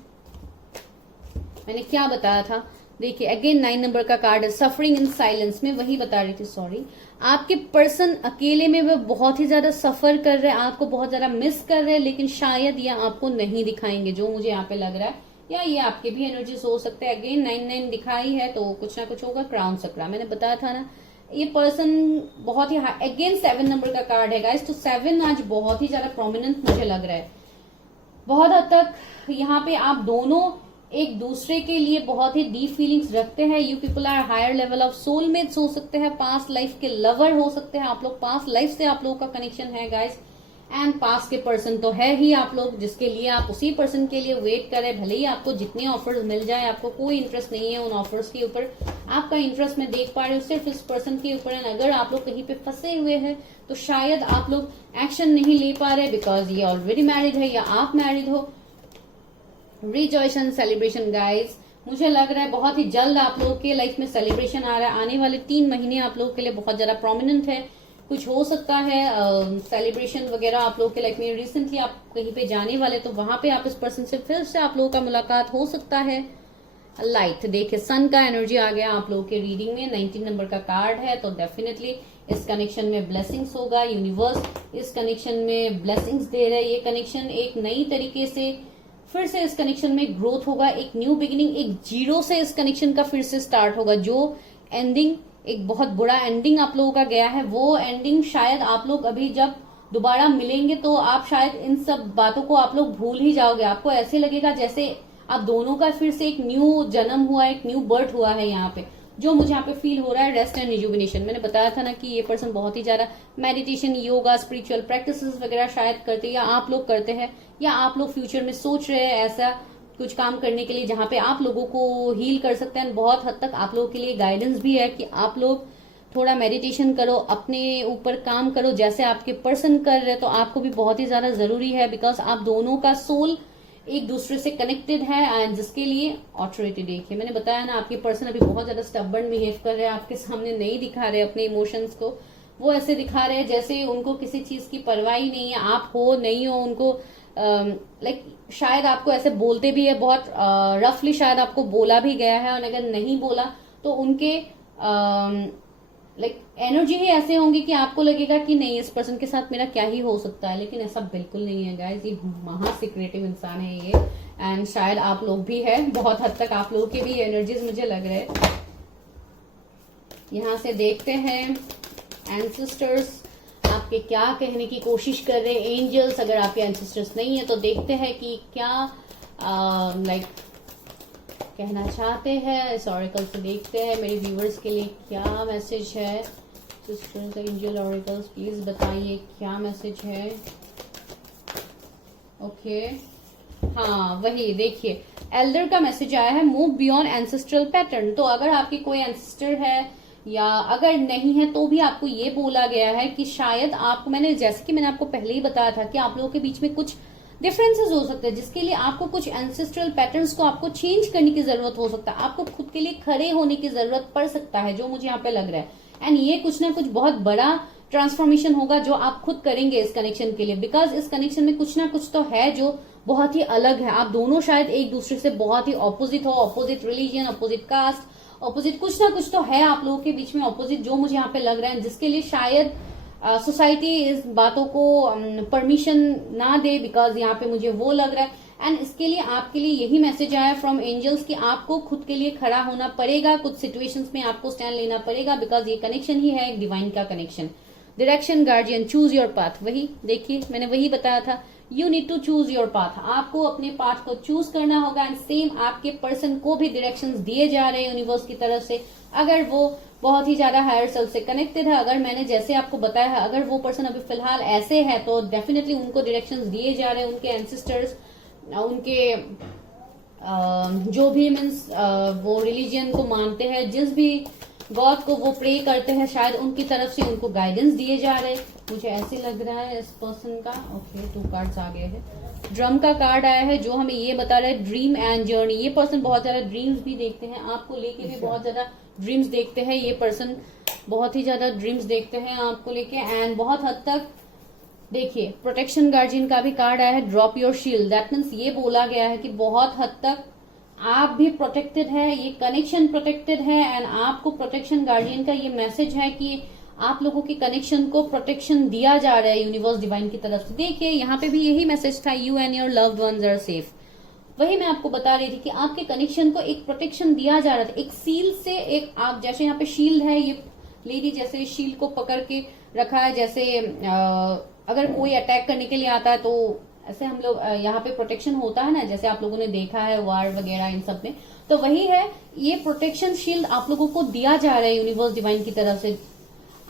मैंने क्या बताया था, देखिए अगेन 9 नंबर का कार्ड है, सफरिंग इन साइलेंस में वही बता रही थी, सॉरी। आपके पर्सन अकेले में वो बहुत ही ज्यादा सफर कर रहे हैं, आपको बहुत ज्यादा मिस कर रहे हैं, लेकिन शायद ये आपको नहीं दिखाएंगे, जो मुझे यहाँ पे लग रहा है, या ये आपके भी एनर्जीज हो सकते हैं। अगेन 9 दिखाई है तो कुछ ना कुछ होगा। क्राउन चक्रा मैंने बताया था ना, ये पर्सन बहुत ही अगेन 7 नंबर का कार्ड है गाइस, तो 7 आज बहुत ही ज्यादा प्रोमिनेंट मुझे लग रहा है। बहुत हद तक यहाँ पे आप दोनों एक दूसरे के लिए बहुत ही डीप फीलिंग्स रखते हैं। You people are higher level of soulmates हो सकते हैं, पास्ट लाइफ के लवर हो सकते हैं आप लोग, पास्ट लाइफ से आप लोगों का कनेक्शन है गाइस। एंड पास के पर्सन तो है ही आप लोग, जिसके लिए आप उसी पर्सन के लिए वेट करें। भले ही आपको जितने ऑफर्स मिल जाए, आपको कोई इंटरेस्ट नहीं है उन ऑफर्स के ऊपर, आपका इंटरेस्ट मैं देख पा रही हूँ सिर्फ इस पर्सन के ऊपर। एंड अगर आप लोग कहीं पे फंसे हुए हैं तो शायद आप लोग एक्शन नहीं ले पा रहे, बिकॉज ये ऑलरेडी मैरिड है या आप मैरिड हो। रिजॉयशन सेलिब्रेशन गाइज, मुझे लग रहा है बहुत ही जल्द आप लोगों के लाइफ में सेलिब्रेशन आ रहा है। आने वाले 3 महीने आप लोगों के लिए बहुत ज्यादा प्रोमिनेंट है। कुछ हो सकता है सेलिब्रेशन वगैरह आप लोगों के लाइफ में। रिसेंटली आप कहीं पे जाने वाले तो वहां पे आप इस पर्सन से फिर से आप लोगों का मुलाकात हो सकता है। लाइट देखिए, सन का एनर्जी आ गया आप लोगों के रीडिंग में। 19 नंबर का कार्ड है, तो डेफिनेटली इस कनेक्शन में ब्लेसिंग्स होगा। यूनिवर्स इस कनेक्शन में ब्लेसिंग्स दे रहा है। ये कनेक्शन एक नई तरीके से फिर से इस कनेक्शन में ग्रोथ होगा, एक न्यू बिगिनिंग, एक जीरो से इस कनेक्शन का फिर से स्टार्ट होगा। जो एंडिंग एक बहुत बुरा एंडिंग आप लोगों का गया है, वो एंडिंग शायद आप लोग अभी जब दोबारा मिलेंगे तो आप शायद इन सब बातों को आप लोग भूल ही जाओगे। आपको ऐसे लगेगा जैसे आप दोनों का फिर से एक न्यू जन्म हुआ, एक न्यू बर्थ हुआ है यहाँ पे, जो मुझे यहाँ पे फील हो रहा है। रेस्ट एंड रिजुविनेशन, मैंने बताया था ना कि ये पर्सन बहुत ही ज्यादा मेडिटेशन, योगा, स्पिरिचुअल प्रैक्टिसेस वगैरह शायद करते हैं, या आप लोग करते हैं, या आप लोग फ्यूचर में सोच रहे हैं ऐसा कुछ काम करने के लिए जहां पे आप लोगों को हील कर सकते हैं। बहुत हद तक आप लोगों के लिए गाइडेंस भी है कि आप लोग थोड़ा मेडिटेशन करो, अपने ऊपर काम करो जैसे आपके पर्सन कर रहे हैं, तो आपको भी बहुत ही ज्यादा जरूरी है, बिकॉज आप दोनों का सोल एक दूसरे से कनेक्टेड है। एंड जिसके लिए ऑथोरिटी देखिए, मैंने बताया ना आपके पर्सन अभी बहुत ज्यादा स्टबर्न बिहेव कर रहे हैं, आपके सामने नहीं दिखा रहे अपने इमोशंस को। वो ऐसे दिखा रहे हैं जैसे उनको किसी चीज की परवाह ही नहीं है, आप हो नहीं हो उनको लाइक शायद आपको ऐसे बोलते भी है, बहुत रफली शायद आपको बोला भी गया है, और अगर नहीं बोला तो उनके लाइक एनर्जी ही ऐसे होंगी कि आपको लगेगा कि नहीं इस पर्सन के साथ मेरा क्या ही हो सकता है, लेकिन ऐसा बिल्कुल नहीं है गाइस। ये महा सीक्रेटिव इंसान है ये, एंड शायद आप लोग भी है, बहुत हद तक आप लोगों के भी एनर्जीज मुझे लग रहे हैं। यहां से देखते हैं एंसेस्टर्स आपके क्या कहने की कोशिश कर रहे हैं। एंजल्स, अगर आपके एंसेस्टर्स नहीं है तो देखते हैं कि क्या लाइक कहना चाहते हैं। इस ऑरिकल से देखते हैं मेरे व्यूवर्स के लिए क्या मैसेज है। सिस्टर्स, एंजल, ऑरिकल्स प्लीज बताइए क्या मैसेज है। ओके हाँ वही देखिए, एल्डर का मैसेज आया है, मूव बियॉन्ड एंसेस्ट्रल पैटर्न। तो अगर आपकी कोई एंसेस्टर है या अगर नहीं है तो भी आपको ये बोला गया है कि शायद आपको, जैसे कि मैंने आपको पहले ही बताया था कि आप लोगों के बीच में कुछ डिफरेंसेस हो सकते हैं, जिसके लिए आपको कुछ एंसेस्ट्रल पैटर्न्स को आपको चेंज करने की जरूरत हो सकता है। आपको खुद के लिए खड़े होने की जरूरत पड़ सकता है, जो मुझे यहाँ पे लग रहा है। एंड ये कुछ ना कुछ बहुत बड़ा ट्रांसफॉर्मेशन होगा जो आप खुद करेंगे इस कनेक्शन के लिए, बिकॉज इस कनेक्शन में कुछ ना कुछ तो है जो बहुत ही अलग है। आप दोनों शायद एक दूसरे से बहुत ही ऑपोजिट हो, opposite religion, opposite caste, opposite कुछ ना कुछ तो है आप लोगों के बीच में ऑपोजिट, जो मुझे यहाँ पे लग रहा है, जिसके लिए शायद सोसाइटी इस बातों को परमिशन ना दे, बिकॉज यहाँ पे मुझे वो लग रहा है। एंड इसके लिए आपके लिए यही मैसेज आया फ्रॉम एंजल्स कि आपको खुद के लिए खड़ा होना पड़ेगा, कुछ सिचुएशंस में आपको स्टैंड लेना पड़ेगा, बिकॉज ये कनेक्शन ही है एक डिवाइन का connection. Direction guardian, choose your path, वही देखिए मैंने वही बताया था, you need to choose your path. आपको अपने पाथ को चूज करना होगा। एंड सेम आपके पर्सन को भी डायरेक्शंस दिए जा रहे हैं यूनिवर्स की तरफ से। अगर वो बहुत ही ज्यादा हायर सेल्फ से कनेक्टेड है, अगर मैंने जैसे आपको बताया है, अगर वो पर्सन अभी फिलहाल ऐसे है तो डेफिनेटली उनको डायरेक्शंस दिए जा रहे हैं। उनके एंसेस्टर्स, उनके जो भी मीन्स वो रिलीजन को मानते हैं, जिस भी गॉड को वो प्रे करते हैं, शायद उनकी तरफ से उनको गाइडेंस दिए जा रहे हैं, मुझे ऐसे लग रहा है इस पर्सन का। ओके 2 कार्ड्स आ गए हैं। ड्रम का कार्ड आया है जो हमें ये बता रहा है ड्रीम एंड जर्नी। ये पर्सन बहुत ज्यादा ड्रीम्स भी देखते हैं, आपको लेके भी बहुत ज्यादा ड्रीम्स देखते हैं। ये पर्सन बहुत ही ज्यादा ड्रीम्स देखते हैं आपको लेके, एंड बहुत हद तक देखिए प्रोटेक्शन गार्जियन का भी कार्ड आया है, drop your shield. That means ये बोला गया है कि बहुत हद तक आप भी प्रोटेक्टेड है, ये कनेक्शन प्रोटेक्टेड है। एंड आपको प्रोटेक्शन गार्डियन का ये मैसेज है कि आप लोगों के कनेक्शन को प्रोटेक्शन दिया जा रहा है यूनिवर्स डिवाइन की तरफ से। देखिए यहाँ पे भी यही मैसेज था, you and your loved ones are safe. वही मैं आपको बता रही थी कि आपके कनेक्शन को एक प्रोटेक्शन दिया जा रहा था, एक सील से। एक आप जैसे यहाँ पे शील्ड है, ये लेडी जैसे शील्ड को पकड़ के रखा है, जैसे अगर कोई अटैक करने के लिए आता है तो ऐसे हम लोग यहाँ पे प्रोटेक्शन होता है ना, जैसे आप लोगों ने देखा है वार वगैरह इन सब में, तो वही है। ये प्रोटेक्शन शील्ड आप लोगों को दिया जा रहा है यूनिवर्स डिवाइन की तरफ से।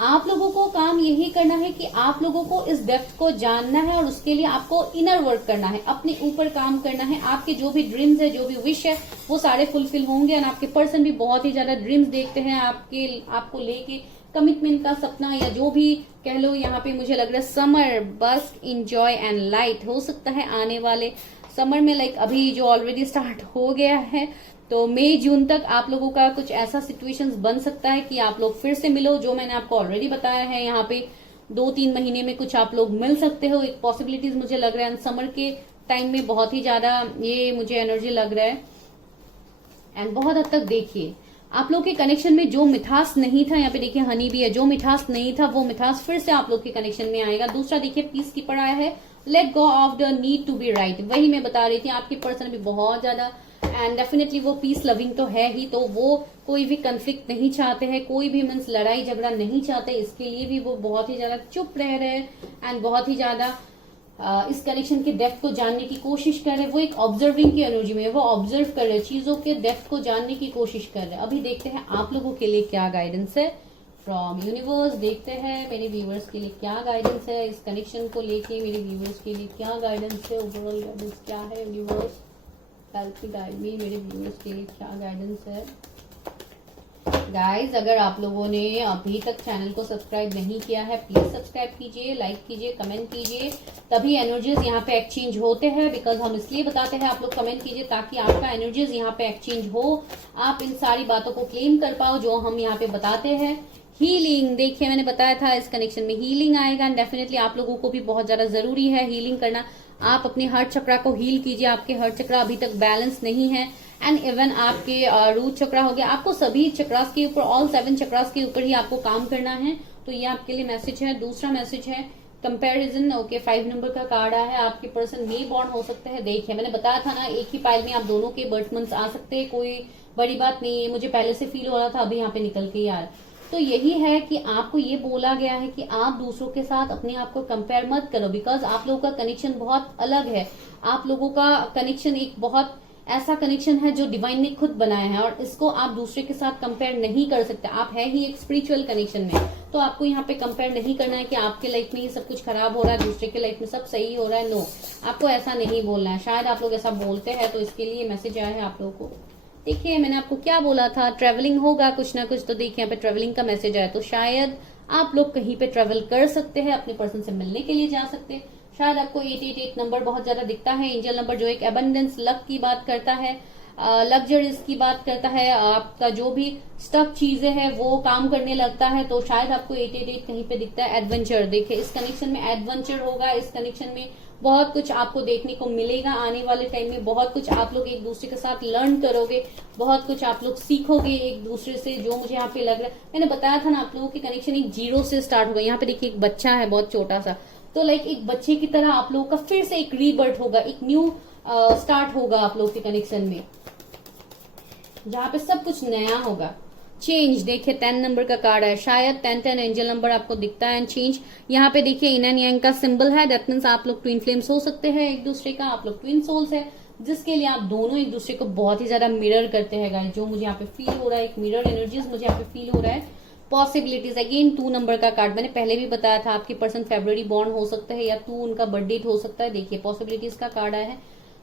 आप लोगों को काम यही करना है कि आप लोगों को इस डेप्थ को जानना है, और उसके लिए आपको इनर वर्क करना है, अपने ऊपर काम करना है। आपके जो भी ड्रीम्स है, जो भी विश है, वो सारे फुलफिल होंगे। और आपके पर्सन भी बहुत ही ज्यादा ड्रीम्स देखते हैं आपको लेके, कमिटमेंट का सपना, या जो भी कह लो। यहाँ पे मुझे लग रहा है समर, बस्क, इंजॉय एंड लाइट हो सकता है आने वाले समर में, लाइक अभी जो ऑलरेडी स्टार्ट हो गया है, तो मई जून तक आप लोगों का कुछ ऐसा सिचुएशंस बन सकता है कि आप लोग फिर से मिलो। जो मैंने आपको ऑलरेडी बताया है, यहाँ पे 2-3 महीने में कुछ आप लोग मिल सकते हो, एक पॉसिबिलिटीज मुझे लग रहा है। समर के टाइम में बहुत ही ज्यादा ये मुझे एनर्जी लग रहा है। एंड बहुत हद तक देखिए आप लोग के कनेक्शन में जो मिठास नहीं था, यहाँ पे देखिए हनी भी है, जो मिठास नहीं था वो मिठास फिर से आप लोग के कनेक्शन में आएगा। दूसरा देखिए पीस कीपर आया है, let go of the need to be right. वही मैं बता रही थी, आपके पर्सन भी बहुत ज्यादा एंड डेफिनेटली वो पीस लविंग तो है ही, तो वो कोई भी कंफ्लिक्ट नहीं चाहते हैं, कोई भी मीन्स लड़ाई झगड़ा नहीं चाहते। इसके लिए भी वो बहुत ही ज्यादा चुप रह रहे हैं एंड बहुत ही ज्यादा इस कनेक्शन के डेप्थ को जानने की कोशिश कर रहे हैं। वो एक ऑब्जर्विंग की एनर्जी में है, वो ऑब्जर्व कर रहे हैं, चीजों के डेप्थ को जानने की कोशिश कर रहे हैं। अभी देखते हैं आप लोगों के लिए क्या गाइडेंस है फ्रॉम यूनिवर्स। देखते हैं मेरे व्यूवर्स के लिए क्या गाइडेंस है इस कनेक्शन को लेके, मेरे व्यूवर्स के लिए क्या गाइडेंस है, ओवरऑल गाइडेंस क्या है। Universe help me, guide me, मेरे व्यूवर्स के लिए क्या गाइडेंस है। गाइज अगर आप लोगों ने अभी तक चैनल को सब्सक्राइब नहीं किया है, प्लीज सब्सक्राइब कीजिए, लाइक कीजिए, कमेंट कीजिए, तभी एनर्जीज यहाँ पे एक्सचेंज होते हैं। बिकॉज हम इसलिए बताते हैं आप लोग कमेंट कीजिए ताकि आपका एनर्जीज यहाँ पे एक्सचेंज हो, आप इन सारी बातों को क्लेम कर पाओ जो हम यहाँ पे बताते हैं। हीलिंग, देखिए मैंने बताया था इस कनेक्शन में हीलिंग आएगा एंड डेफिनेटली आप लोगों को भी बहुत ज्यादा जरूरी है हीलिंग करना। आप अपने हार्ट चक्रा को हील कीजिए, आपके हार्ट चक्रा अभी तक बैलेंस नहीं है एंड इवन आपके रूट चक्रा हो गया, आपको सभी चक्रास के ऊपर, ऑल 7 चक्रास के ऊपर ही आपको काम करना है। तो ये आपके लिए मैसेज है। दूसरा मैसेज है कंपैरिजन। ओके, 5 नंबर का कार्ड आया है। आपके पर्सन मे बॉर्न हो सकते हैं। देखिए मैंने बताया था ना, एक ही पाइल में आप दोनों के बर्थ मंथ्स आ सकते हैं, कोई बड़ी बात नहीं है। मुझे पहले से फील हो रहा था, अभी यहाँ पे निकल के ही आ रहा है। तो यही है कि आपको ये बोला गया है कि आप दूसरों के साथ अपने आप को कंपेयर मत करो, बिकॉज आप लोगों का कनेक्शन बहुत अलग है। आप लोगों का कनेक्शन एक बहुत ऐसा कनेक्शन है जो डिवाइन ने खुद बनाया है, और इसको आप दूसरे के साथ कंपेयर नहीं कर सकते। आप है ही एक स्पिरिचुअल कनेक्शन में, तो आपको यहाँ पे कंपेयर नहीं करना है कि आपके लाइफ में ये सब कुछ खराब हो रहा है, दूसरे के लाइफ में सब सही हो रहा है। नो, आपको ऐसा नहीं बोलना है। शायद आप लोग ऐसा बोलते हैं, तो इसके लिए मैसेज आया है आप लोगों को। देखिए मैंने आपको क्या बोला था, ट्रेवलिंग होगा कुछ ना कुछ। तो देखिए यहाँ पे ट्रेवलिंग का मैसेज आया, तो शायद आप लोग कहीं पे ट्रेवल कर सकते हैं, अपने पर्सन से मिलने के लिए जा सकते हैं। शायद आपको 888 नंबर बहुत ज्यादा दिखता है, एंजल नंबर, जो एक एबंडेंस, लक की बात करता है, लग्जरीज की बात करता है। आपका जो भी स्टक चीजें हैं वो काम करने लगता है, तो शायद आपको 888 कहीं पे दिखता है। एडवेंचर, देखिए इस कनेक्शन में एडवेंचर होगा। इस कनेक्शन में बहुत कुछ आपको देखने को मिलेगा आने वाले टाइम में। बहुत कुछ आप लोग एक दूसरे के साथ लर्न करोगे, बहुत कुछ आप लोग सीखोगे एक दूसरे से, जो मुझे यहाँ पे लग रहा है। मैंने बताया था ना, आप लोगों की कनेक्शन एक 0 से स्टार्ट होगा। यहाँ पे देखिए एक बच्चा है बहुत छोटा सा, तो लाइक एक बच्चे की तरह आप लोगों का फिर से एक रीबर्थ होगा, एक न्यू स्टार्ट होगा आप लोगों के कनेक्शन में, जहां पे सब कुछ नया होगा। चेंज, देखिए 10 नंबर का कार्ड है, शायद 10 एंजल नंबर आपको दिखता है। एंड चेंज, यहाँ पे देखिए इन एंड यांग का सिंबल है। दैट मीन्स आप लोग ट्विन फ्लेम्स हो सकते हैं एक दूसरे का, आप लोग ट्विन सोल्स है, जिसके लिए आप दोनों एक दूसरे को बहुत ही ज्यादा मिरर करते हैं गाइस। जो मुझे यहाँ पे फील हो रहा है, एक मिरर एनर्जीज मुझे यहाँ पे फील हो रहा है। पॉसिबिलिटीज, अगेन 2 नंबर का कार्ड, मैंने पहले भी बताया था, आपकी पर्सन फेब्रुअरी बॉर्न हो सकता है, या 2 उनका बर्थ डेट हो सकता है। देखिए पॉसिबिलिटीज का कार्ड आया है,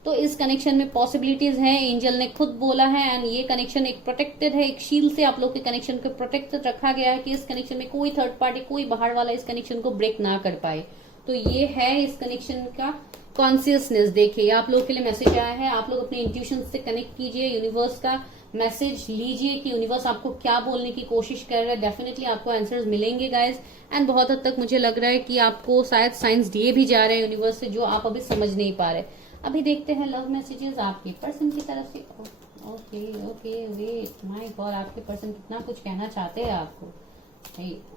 तो इस कनेक्शन में पॉसिबिलिटीज हैं, एंजल ने खुद बोला है। एंड ये कनेक्शन एक प्रोटेक्टेड है, एक शील्ड से आप लोग के कनेक्शन को प्रोटेक्टेड रखा गया है कि इस कनेक्शन में कोई थर्ड पार्टी, कोई बाहर वाला इस कनेक्शन को ब्रेक ना कर पाए। तो ये है इस कनेक्शन का कॉन्सियसनेस। देखिए आप लोग के लिए मैसेज आया है, आप लोग अपने इंट्यूशन से कनेक्ट कीजिए, यूनिवर्स का मैसेज लीजिए कि यूनिवर्स आपको क्या बोलने की कोशिश कर रहा है। डेफिनेटली आपको आंसर्स मिलेंगे गाइस। एंड बहुत हद तक मुझे लग रहा है कि आपको शायद साइंस दिए भी जा रहे हैं यूनिवर्स से, जो आप अभी समझ नहीं पा रहे। अभी देखते हैं लव मैसेजेस आपके पर्सन की तरफ से। Okay okay, wait, my god, आपके पर्सन कितना कुछ कहना चाहते हैं आपको।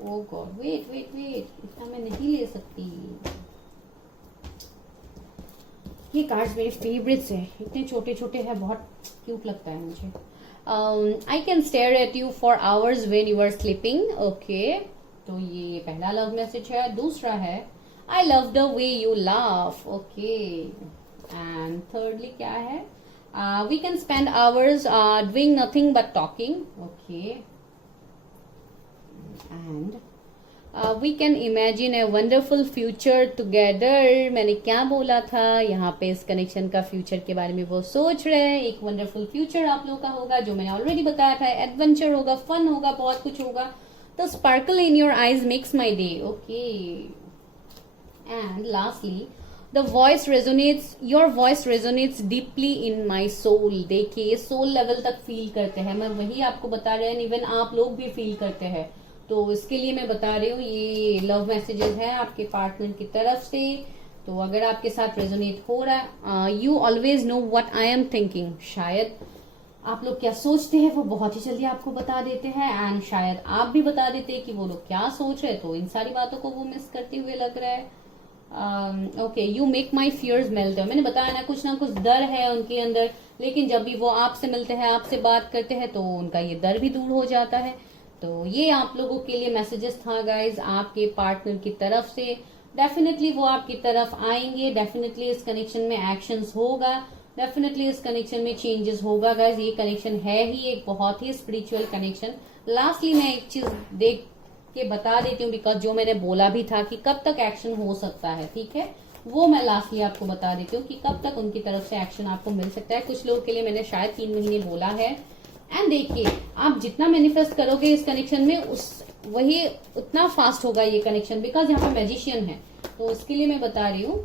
Oh god, wait wait wait, इतना मैं नहीं ले सकती। ये कार्ड्स मेरे फेवरेट्स हैं, इतने छोटे छोटे हैं, बहुत क्यूट लगता है मुझे। I can stare at you for hours when you are sleeping. Okay, तो ये पहला लव मैसेज है। दूसरा है I love the way you laugh. Okay, and thirdly क्या है, we can spend hours doing nothing but talking. Okay, and we can imagine a wonderful future together. मैंने क्या बोला था, यहाँ पे इस कनेक्शन का फ्यूचर के बारे में वो सोच रहे हैं। एक वंडरफुल फ्यूचर आप लोग का होगा, जो मैंने ऑलरेडी बताया था। एडवेंचर होगा, फन होगा, बहुत कुछ होगा। तो sparkle in your eyes makes my day. Okay, and lastly the voice resonates, your voice resonates deeply in my soul. देखिए सोल लेवल तक फील करते हैं, मैं वही आपको बता रहे हैं, इवन आप लोग भी फील करते हैं। तो इसके लिए मैं बता रही हूँ, ये लव मैसेजेस है आपके पार्टनर की तरफ से। तो अगर आपके साथ रेजोनेट हो रहा है, you always know what I am thinking. शायद आप लोग क्या सोचते हैं वो बहुत ही जल्दी आपको बता देते हैं, एंड शायद आप भी बता देते हैं कि वो लोग क्या सोच रहे हैं। तो इन सारी बातों को वो मिस करते हुए लग रहा है। Okay, you make my fears melt. मैंने बताया ना कुछ डर है उनके अंदर, लेकिन जब भी वो आपसे मिलते हैं, आपसे बात करते हैं, तो उनका ये डर भी दूर हो जाता है। तो ये आप लोगों के लिए मैसेजेस था गाइज आपके पार्टनर की तरफ से। डेफिनेटली वो आपकी तरफ आएंगे, डेफिनेटली इस कनेक्शन में एक्शंस होगा, डेफिनेटली इस कनेक्शन में चेंजेस होगा गाइज। ये कनेक्शन है ही एक बहुत ही स्पिरिचुअल कनेक्शन। लास्टली मैं एक चीज देख के बता देती हूँ, बिकॉज जो मैंने बोला भी था कि कब तक एक्शन हो सकता है, ठीक है, वो मैं लास्टली आपको बता देती हूँ कि कब तक उनकी तरफ से एक्शन आपको मिल सकता है। कुछ लोगों के लिए मैंने शायद 3 महीने बोला है। एंड देखिए आप जितना मैनिफेस्ट करोगे इस कनेक्शन में, वही उतना फास्ट होगा ये कनेक्शन, बिकॉज यहाँ पे मैजिशियन है। तो उसके लिए मैं बता रही हूँ,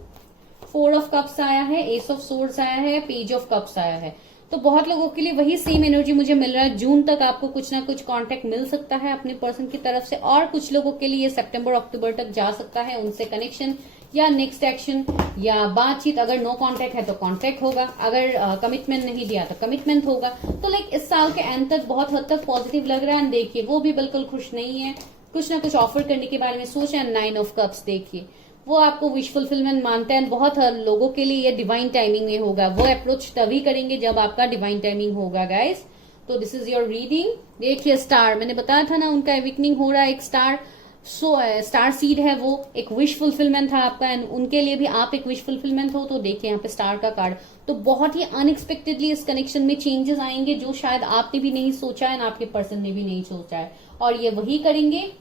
4 ऑफ कप्स आया है, एस ऑफ सोर्ड्स आया है, पेज ऑफ कप्स आया है। तो बहुत लोगों के लिए वही सेम एनर्जी मुझे मिल रहा है। जून तक आपको कुछ ना कुछ कांटेक्ट मिल सकता है अपने पर्सन की तरफ से, और कुछ लोगों के लिए सितंबर अक्टूबर तक जा सकता है उनसे कनेक्शन, या नेक्स्ट एक्शन या बातचीत। अगर नो कांटेक्ट है तो कांटेक्ट होगा, अगर कमिटमेंट नहीं दिया तो कमिटमेंट होगा। तो लाइक इस साल के एंड तक बहुत हद तक पॉजिटिव लग रहा है। एंड देखिए वो भी बिल्कुल खुश नहीं है, कुछ ना कुछ ऑफर करने के बारे में सोच है। 9 ऑफ कप्स देखिए वो आपको विश फुलफिलमेंट मानते हैं। बहुत लोगों के लिए ये डिवाइन टाइमिंग में होगा। वो अप्रोच तभी करेंगे जब आपका डिवाइन टाइमिंग होगा गाइस। तो दिस इज योर रीडिंग। देखिए स्टार, मैंने बताया था ना उनका एविकनिंग हो रहा है। एक स्टार स्टार सीड है, वो एक विश फुलफिलमेंट था आपका। एंड उनके लिए भी आप एक विश फुलफिलमेंट हो। तो देखिए यहाँ पे स्टार का कार्ड, तो बहुत ही अनएक्सपेक्टेडली इस कनेक्शन में चेंजेस आएंगे जो शायद आपने भी नहीं सोचा है ना आपके पर्सन ने भी नहीं सोचा है। और ये वही करेंगे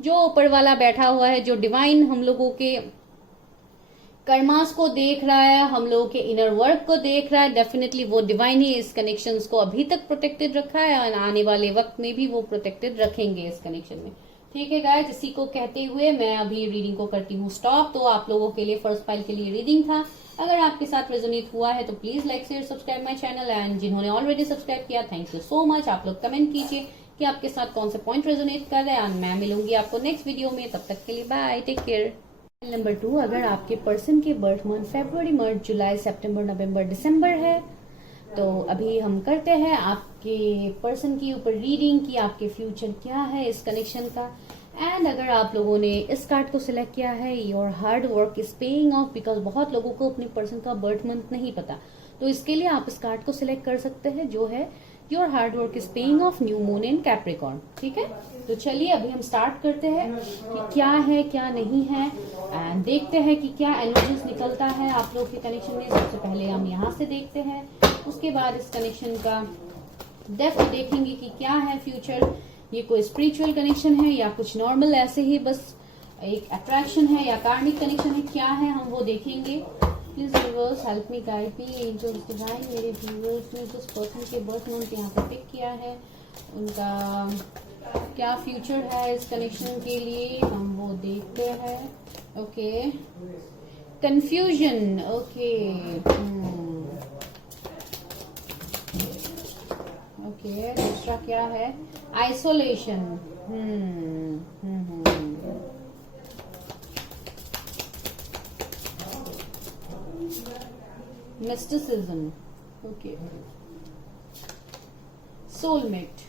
जो ऊपर वाला बैठा हुआ है, जो डिवाइन हम लोगों के कर्मास को देख रहा है, हम लोगों के इनर वर्क को देख रहा है। डेफिनेटली वो डिवाइन ही इस कनेक्शंस को अभी तक प्रोटेक्टेड रखा है और आने वाले वक्त में भी वो प्रोटेक्टेड रखेंगे इस कनेक्शन में। ठीक है गाइस, इसी को कहते हुए मैं अभी रीडिंग को करती हूँ स्टॉप। तो आप लोगों के लिए फर्स्ट फाइल के लिए रीडिंग था। अगर आपके साथ रेजोनेट हुआ है तो please like share subscribe my channel. And जिन्होंने ऑलरेडी सब्सक्राइब किया थैंक यू सो मच। आप लोग कमेंट कीजिए कि आपके साथ कौन से पॉइंट रेजोनेट कर रहे हैं। मैं मिलूंगी आपको नेक्स्ट वीडियो में, तब तक के लिए बाय, टेक केयर। नंबर 2, अगर आपके पर्सन के बर्थ मंथ फरवरी, मार्च, जुलाई, सितंबर, नवंबर, दिसंबर है तो अभी हम करते हैं आपके पर्सन के ऊपर रीडिंग कि आपके फ्यूचर क्या है इस कनेक्शन का। एंड अगर आप लोगों ने इस कार्ड को सिलेक्ट किया है, your hard work is paying off, because बहुत लोगों को अपने पर्सन का बर्थ मंथ नहीं पता, तो इसके लिए आप इस कार्ड को सिलेक्ट कर सकते हैं जो है your hard work is paying off, new moon in Capricorn. ठीक है, तो चलिए अभी हम स्टार्ट करते हैं कि क्या है क्या नहीं है एंड देखते हैं कि क्या एनर्जीज निकलता है आप लोग के कनेक्शन में। सबसे पहले हम यहाँ से देखते हैं, उसके बाद इस कनेक्शन का डेप्थ देखेंगे कि क्या है फ्यूचर। ये कोई स्पिरिचुअल कनेक्शन है या कुछ नॉर्मल ऐसे ही बस एक अट्रैक्शन है या कार्मिक कनेक्शन है, क्या है हम वो देखेंगे। Please universe help me guide me angels divine. मेरे व्यूअर्स ने जिस पर्सन के बर्थ मंथ यहाँ पे पिक किया है उनका क्या फ्यूचर है इस कनेक्शन के लिए, हम वो देखते हैं। ओके, कंफ्यूजन, ओके ओके, दूसरा क्या है, isolation, mysticism, okay, soulmate,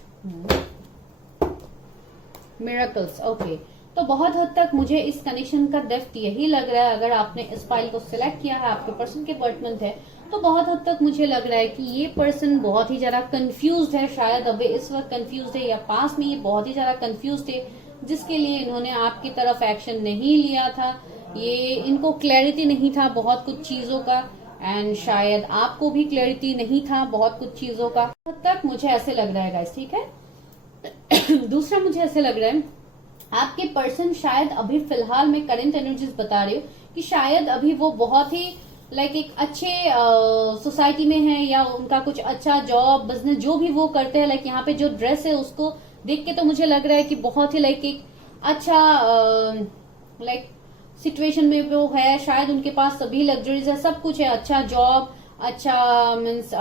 miracles. Okay, तो बहुत हद तक मुझे इस कनेक्शन का डेप्थ यही लग रहा है। अगर आपने इस फाइल को सिलेक्ट किया है, आपके पर्सन के बर्थ मंथ है, तो बहुत हद तक मुझे लग रहा है कि ये पर्सन बहुत ही ज्यादा कंफ्यूज्ड है। शायद अभी इस वक्त कंफ्यूज्ड है या पास में ये बहुत ही ज्यादा कंफ्यूज्ड थे, जिसके लिए इन्होंने आपकी तरफ एक्शन नहीं लिया था। ये इनको क्लैरिटी नहीं था बहुत कुछ चीजों का एंड शायद आपको भी क्लैरिटी नहीं था बहुत कुछ चीजों का। हद तक मुझे ऐसे लग रहा है गाइस, ठीक है। दूसरा मुझे ऐसे लग रहा है आपके पर्सन शायद अभी फिलहाल में करंट एनर्जीज बता रही हूँ कि शायद अभी वो बहुत ही लाइक एक अच्छे सोसाइटी में है या उनका कुछ अच्छा जॉब बिजनेस जो भी वो करते हैं। लाइक यहाँ पे जो ड्रेस है उसको देख के तो मुझे लग रहा है कि बहुत ही लाइक एक अच्छा लाइक सिचुएशन में वो है। शायद उनके पास सभी लग्जरीज है, सब कुछ है, अच्छा जॉब, अच्छा मीन्स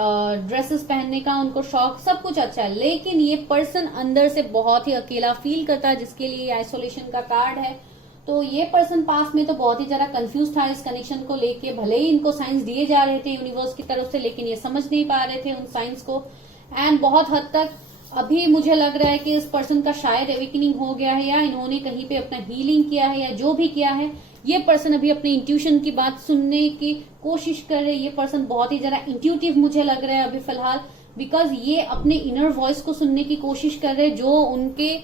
ड्रेसेस पहनने का उनको शौक, सब कुछ अच्छा है। लेकिन ये पर्सन अंदर से बहुत ही अकेला फील करता है, जिसके लिए आइसोलेशन का कार्ड है। तो ये पर्सन पास में तो बहुत ही ज्यादा कंफ्यूज था इस कनेक्शन को लेके। भले ही इनको साइंस दिए जा रहे थे यूनिवर्स की तरफ से, लेकिन ये समझ नहीं पा रहे थे उन साइंस को। एंड बहुत हद तक अभी मुझे लग रहा है कि इस पर्सन का शायद एवेकनिंग हो गया है या इन्होंने कहीं पे अपना हीलिंग किया है या जो भी किया है। ये पर्सन अभी अपने इंट्यूशन की बात सुनने की कोशिश कर रहे हैं। ये पर्सन बहुत ही ज्यादा इंट्यूटिव मुझे लग रहा है अभी फिलहाल, बिकॉज ये अपने इनर वॉइस को सुनने की कोशिश कर रहे हैं। जो उनके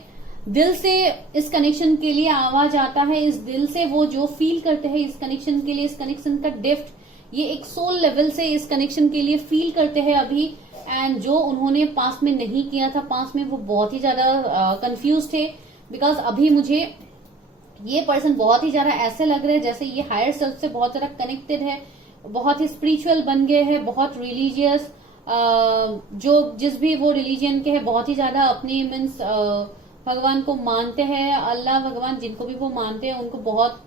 दिल से इस कनेक्शन के लिए आवाज आता है, इस दिल से वो जो फील करते हैं इस कनेक्शन के लिए, इस कनेक्शन का डेप्थ, ये एक सोल लेवल से इस कनेक्शन के लिए फील करते हैं अभी। एंड जो उन्होंने पास में नहीं किया था, पास में वो बहुत ही ज्यादा कंफ्यूज थे। बिकॉज अभी मुझे ये पर्सन बहुत ही ज्यादा ऐसे लग रहे हैं जैसे ये हायर सेल्फ से बहुत ज्यादा कनेक्टेड है, बहुत ही स्पिरिचुअल बन गए हैं, बहुत रिलीजियस, जो जिस भी वो रिलीजियन के हैं बहुत ही ज्यादा अपने मीन्स भगवान को मानते हैं। अल्लाह भगवान जिनको भी वो मानते हैं उनको बहुत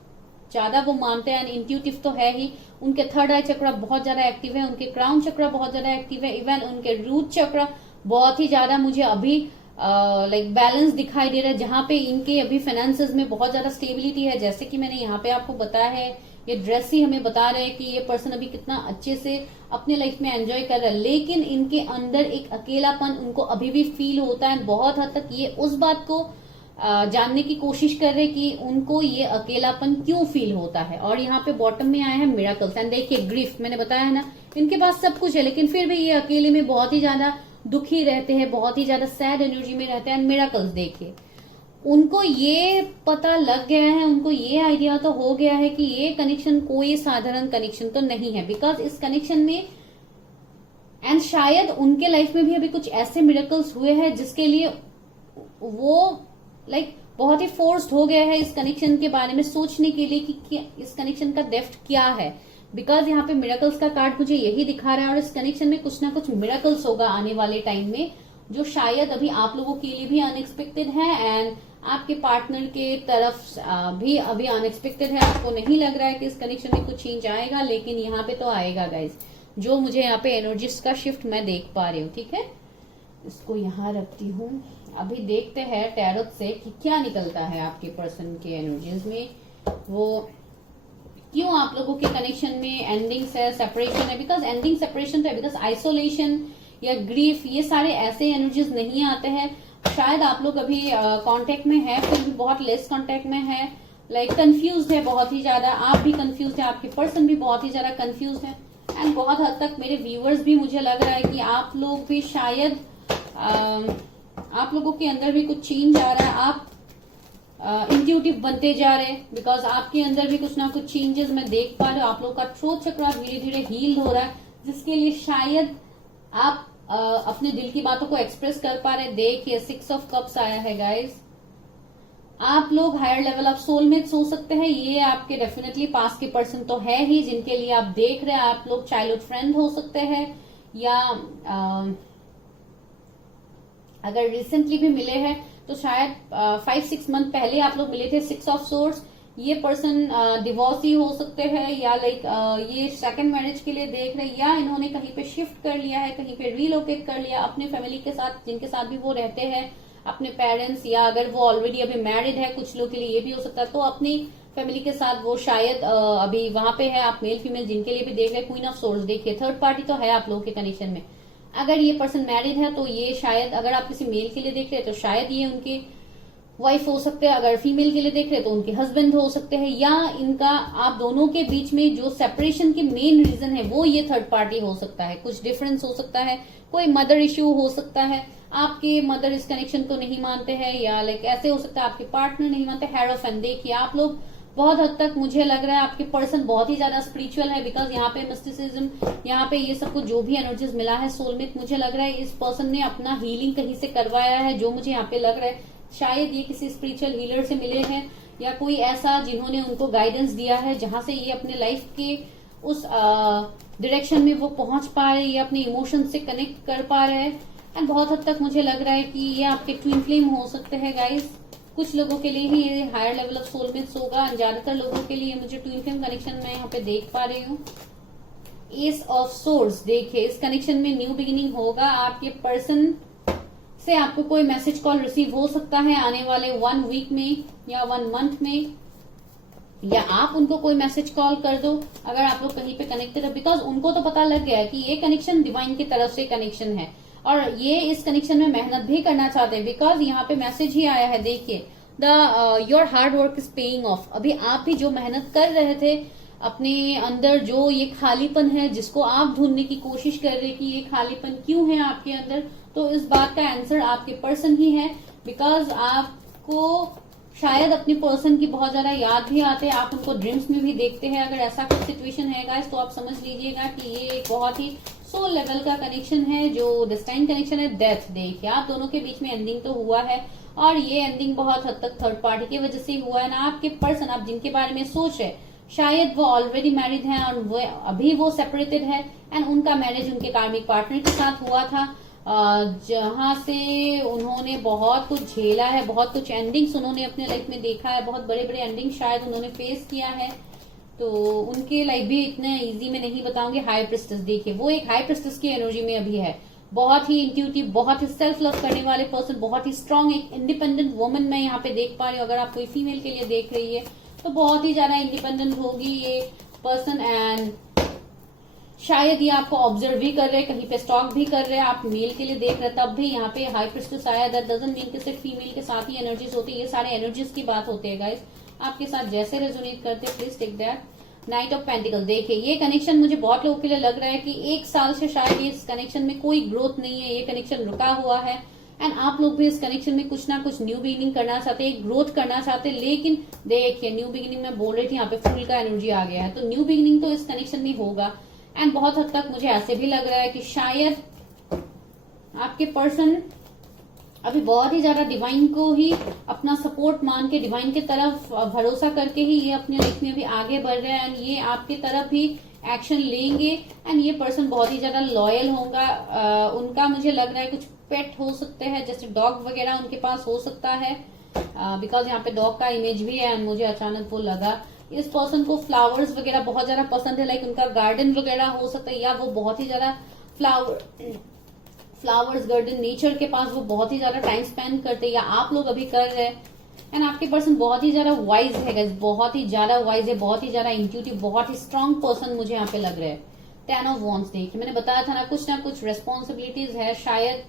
ज्यादा वो मानते हैं। एंड इंट्यूटिव तो है ही, उनके थर्ड आई चक्र बहुत ज्यादा एक्टिव है, उनके क्राउन चक्र बहुत ज्यादा एक्टिव है, इवन उनके रूट चक्र बहुत ही ज्यादा मुझे अभी लाइक बैलेंस दिखाई दे रहा है, जहां पे इनके अभी फाइनेंसेस में बहुत ज्यादा स्टेबिलिटी है। जैसे कि मैंने यहाँ पे आपको बताया है ये ड्रेस ही हमें बता रहे हैं कि ये पर्सन अभी कितना अच्छे से अपने लाइफ में एंजॉय कर रहा है, लेकिन इनके अंदर एक अकेलापन उनको अभी भी फील होता है। बहुत हद तक ये उस बात को जानने की कोशिश कर रहे कि उनको ये अकेलापन क्यों फील होता है। और यहाँ पे बॉटम में आया है मिरेकल्स। एंड देखिए ग्रीफ, मैंने बताया है ना, इनके पास सब कुछ है लेकिन फिर भी ये अकेले में बहुत ही ज्यादा दुखी रहते हैं, बहुत ही ज्यादा सैड एनर्जी में रहते हैं। मिरेकल्स देखिए, उनको ये पता लग गया है, उनको ये आइडिया तो हो गया है कि ये कनेक्शन कोई साधारण कनेक्शन तो नहीं है। बिकॉज इस कनेक्शन में एंड शायद उनके लाइफ में भी अभी कुछ ऐसे मिरेकल्स हुए हैं जिसके लिए वो बहुत ही फोर्स्ड हो गया है इस कनेक्शन के बारे में सोचने के लिए कि इस कनेक्शन का डेप्थ क्या है। बिकॉज यहाँ पे मिरेकल्स का कार्ड मुझे यही दिखा रहा है और इस कनेक्शन में कुछ ना कुछ मिरेकल्स होगा आने वाले टाइम में, जो शायद अभी आप लोगों के लिए भी अनएक्सपेक्टेड है एंड आपके पार्टनर के तरफ भी अभी अनएक्सपेक्टेड है। आपको नहीं लग रहा है कि इस कनेक्शन में कुछ चेंज आएगा, लेकिन यहाँ पे तो आएगा गाइज। जो मुझे यहाँ पे एनर्जीज का शिफ्ट मैं देख पा रही हूँ, ठीक है। इसको यहाँ रखती हूँ। अभी देखते हैं टैरोट से कि क्या निकलता है आपके पर्सन के एनर्जीज में, वो क्यों आप लोगों के कनेक्शन में एंडिंग्स है, सेपरेशन है। बिकॉज एंडिंग सेपरेशन तो है, बिकॉज आइसोलेशन या ग्रीफ ये सारे ऐसे एनर्जीज नहीं आते हैं। शायद आप लोग अभी कांटेक्ट में है, फिर भी बहुत लेस कांटेक्ट में है, कंफ्यूज है बहुत ही ज्यादा। आप भी कंफ्यूज है, आपके पर्सन भी बहुत ही ज्यादा कंफ्यूज है एंड बहुत हद तक मेरे व्यूअर्स भी, मुझे लग रहा है कि आप लोग भी शायद आप लोगों के अंदर भी कुछ चेंज आ रहा है। आप इंट्यूटिव बनते जा रहे हैं बिकॉज आपके अंदर भी कुछ ना कुछ चेंजेस मैं देख पा रही हूँ। आप लोगों का थ्रोट चक्र धीरे धीरे हील हो रहा है, जिसके लिए शायद आप अपने दिल की बातों को एक्सप्रेस कर पा रहे हैं। देखिए 6 ऑफ कप्स आया है गाइज। आप लोग हायर लेवल ऑफ सोलमेट्स हो सकते हैं। ये आपके डेफिनेटली पास के पर्सन तो है ही जिनके लिए आप देख रहे हैं। आप लोग चाइल्डहुड फ्रेंड हो सकते हैं या अगर रिसेंटली भी मिले हैं तो शायद 5-6 मंथ पहले आप लोग मिले थे। 6 ऑफ सोर्स, ये पर्सन डिवोर्सी हो सकते हैं या ये सेकंड मैरिज के लिए देख रहे हैं, या इन्होंने कहीं पे शिफ्ट कर लिया है, कहीं पे रिलोकेट कर लिया अपने फैमिली के साथ, जिनके साथ भी वो रहते हैं, अपने पेरेंट्स, या अगर वो ऑलरेडी अभी मैरिड है, कुछ लोग के लिए ये भी हो सकता है, तो अपनी फैमिली के साथ वो शायद अभी वहां पे है। आप मेल फीमेल जिनके लिए भी देख रहे हैं, क्वीन ऑफ सोर्स देखिए, थर्ड पार्टी तो है आप लोगों के कनेक्शन में। अगर ये पर्सन मैरिड है तो ये शायद, अगर आप किसी मेल के लिए देख रहे हैं तो शायद ये उनकी वाइफ हो सकते हैं, अगर फीमेल के लिए देख रहे हैं तो उनके हस्बैंड हो सकते हैं, या इनका आप दोनों के बीच में जो सेपरेशन के मेन रीजन है वो ये थर्ड पार्टी हो सकता है। कुछ डिफरेंस हो सकता है, कोई मदर इश्यू हो सकता है, आपके मदर इस कनेक्शन को नहीं मानते हैं, या ऐसे हो सकता है आपके पार्टनर नहीं मानते। हेरोफेन देखिए, आप लोग बहुत हद तक मुझे लग रहा है आपके पर्सन बहुत ही ज्यादा स्पिरिचुअल है। बिकॉज यहाँ पे मिस्टिसिज्म, यहाँ पे ये सब कुछ जो भी एनर्जीज मिला है सोलमेट, मुझे लग रहा है इस पर्सन ने अपना हीलिंग कहीं से करवाया है। जो मुझे यहाँ पे लग रहा है शायद ये किसी स्पिरिचुअल हीलर से मिले हैं, या कोई ऐसा जिन्होंने उनको गाइडेंस दिया है जहां से ये अपने लाइफ के उस डायरेक्शन में वो पहुंच पा रहे हैं, ये अपने इमोशन से कनेक्ट कर पा रहे हैं। एंड बहुत हद तक मुझे लग रहा है कि ये आपके ट्विन फ्लेम हो सकते हैं गाइस। कुछ लोगों के लिए ही ये हायर लेवल ऑफ सोलमेट्स होगा, ज्यादातर लोगों के लिए मुझे ट्विन फ्लेम कनेक्शन मैं यहाँ पे देख पा रही हूँ। एस ऑफ सोर्स देखिए, इस कनेक्शन में न्यू बिगिनिंग होगा। आपके पर्सन से आपको कोई मैसेज कॉल रिसीव हो सकता है आने वाले 1 वीक में या 1 मंथ में, या आप उनको कोई मैसेज कॉल कर दो अगर आप लोग कहीं पे कनेक्टेड है। बिकॉज उनको तो पता लग गया है कि ये कनेक्शन डिवाइन की तरफ से कनेक्शन है और ये इस कनेक्शन में मेहनत भी करना चाहते हैं। बिकॉज यहाँ पे मैसेज ही आया है, देखिए your hard work is paying off. अभी आप भी जो मेहनत कर रहे थे अपने अंदर, जो ये खालीपन है जिसको आप ढूंढने की कोशिश कर रहे कि ये खालीपन क्यों है आपके अंदर, तो इस बात का आंसर आपके पर्सन ही है। बिकॉज आपको शायद अपने पर्सन की बहुत ज्यादा याद भी आते हैं, आप उनको ड्रीम्स में भी देखते हैं। अगर ऐसा कुछ सिचुएशन है गाइस तो आप समझ लीजिएगा कि ये एक बहुत ही सोल लेवल का कनेक्शन है, जो डिस्टाइन कनेक्शन है। डेथ देखिए, आप दोनों के बीच में एंडिंग तो हुआ है और ये एंडिंग बहुत हद तक थर्ड पार्टी की वजह से हुआ है ना। आपके पर्सन, आप जिनके बारे में सोच रहे, शायद वो ऑलरेडी मैरिड है और वो अभी वो सेपरेटेड है एंड उनका मैरिज उनके कार्मिक पार्टनर के साथ हुआ था, जहां से उन्होंने बहुत कुछ झेला है, बहुत कुछ एंडिंग्स उन्होंने अपने लाइफ में देखा है, बहुत बड़े बड़े एंडिंग शायद उन्होंने फेस किया है। तो उनके लाइफ भी इतने इजी में नहीं बताऊंगे। हाई प्रिस्टेस देखिए, वो एक हाई प्रिस्टेस की एनर्जी में अभी है, बहुत ही इंट्यूटिव, बहुत ही सेल्फ लव करने वाले पर्सन, बहुत ही स्ट्रांग, एक इंडिपेंडेंट वुमन मैं यहाँ पे देख पा रही हूँ। अगर आप कोई फीमेल के लिए देख रही है तो बहुत ही ज्यादा इंडिपेंडेंट होगी ये पर्सन, एंड शायद ये आपको ऑब्जर्व भी कर रहे हैं, कहीं पे स्टॉक भी कर रहे हैं, आप मेल के लिए देख रहे हैं, तब भी यहाँ पे हाई प्रिस्टेस आया। दैट डजंट मीन कि सिर्फ फीमेल के साथ ही एनर्जीज होती है, ये सारे एनर्जीज की बात होती है गाइस। आपके साथ जैसे रेजोनेट करते हैं please take that. Knight of pentacles, देखिए ये कनेक्शन मुझे बहुत लोगों के लिए लग रहा है कि 1 साल से शायद इस कनेक्शन में कोई ग्रोथ नहीं है, ये कनेक्शन रुका हुआ है, एंड आप लोग भी इस कनेक्शन में कुछ ना कुछ न्यू बिगिनिंग करना चाहते हैं, ग्रोथ करना चाहते हैं। लेकिन देखिए न्यू बिगिनिंग में बोल रही थी, यहाँ पे फूल का एनर्जी आ गया है, तो न्यू बिगिनिंग तो इस कनेक्शन में होगा। एंड बहुत हद तक मुझे ऐसे भी लग रहा है कि शायद आपके पर्सन अभी बहुत ही ज्यादा डिवाइन को ही अपना सपोर्ट मान के, डिवाइन की तरफ भरोसा करके ही ये अपनी लाइफ में भी आगे बढ़ रहे हैं, एंड ये आपकी तरफ ही एक्शन लेंगे। एंड ये पर्सन बहुत ही ज्यादा लॉयल होगा। उनका मुझे लग रहा है कुछ पेट हो सकते हैं, जैसे डॉग वगैरह उनके पास हो सकता है, बिकॉज यहाँ पे डॉग का इमेज भी है, एंड मुझे अचानक वो लगा। इस पर्सन को फ्लावर्स वगैरह बहुत ज्यादा पसंद है, लाइक उनका गार्डन वगैरह हो सकता है, या वो बहुत ही ज्यादा फ्लावर्स गार्डन नेचर के पास वो बहुत ही ज्यादा टाइम स्पेंड करते हैं, या आप लोग अभी कर रहे हैं। एंड आपके पर्सन बहुत ही ज्यादा वाइज है गाइस, बहुत ही ज्यादा वाइज है, बहुत ही ज्यादा इंट्यूटिव, बहुत ही स्ट्रांग पर्सन मुझे यहाँ पे लग रहा है। 10 ऑफ वॉन्ड्स, देखिए मैंने बताया था ना कुछ रेस्पॉन्सिबिलिटीज है। शायद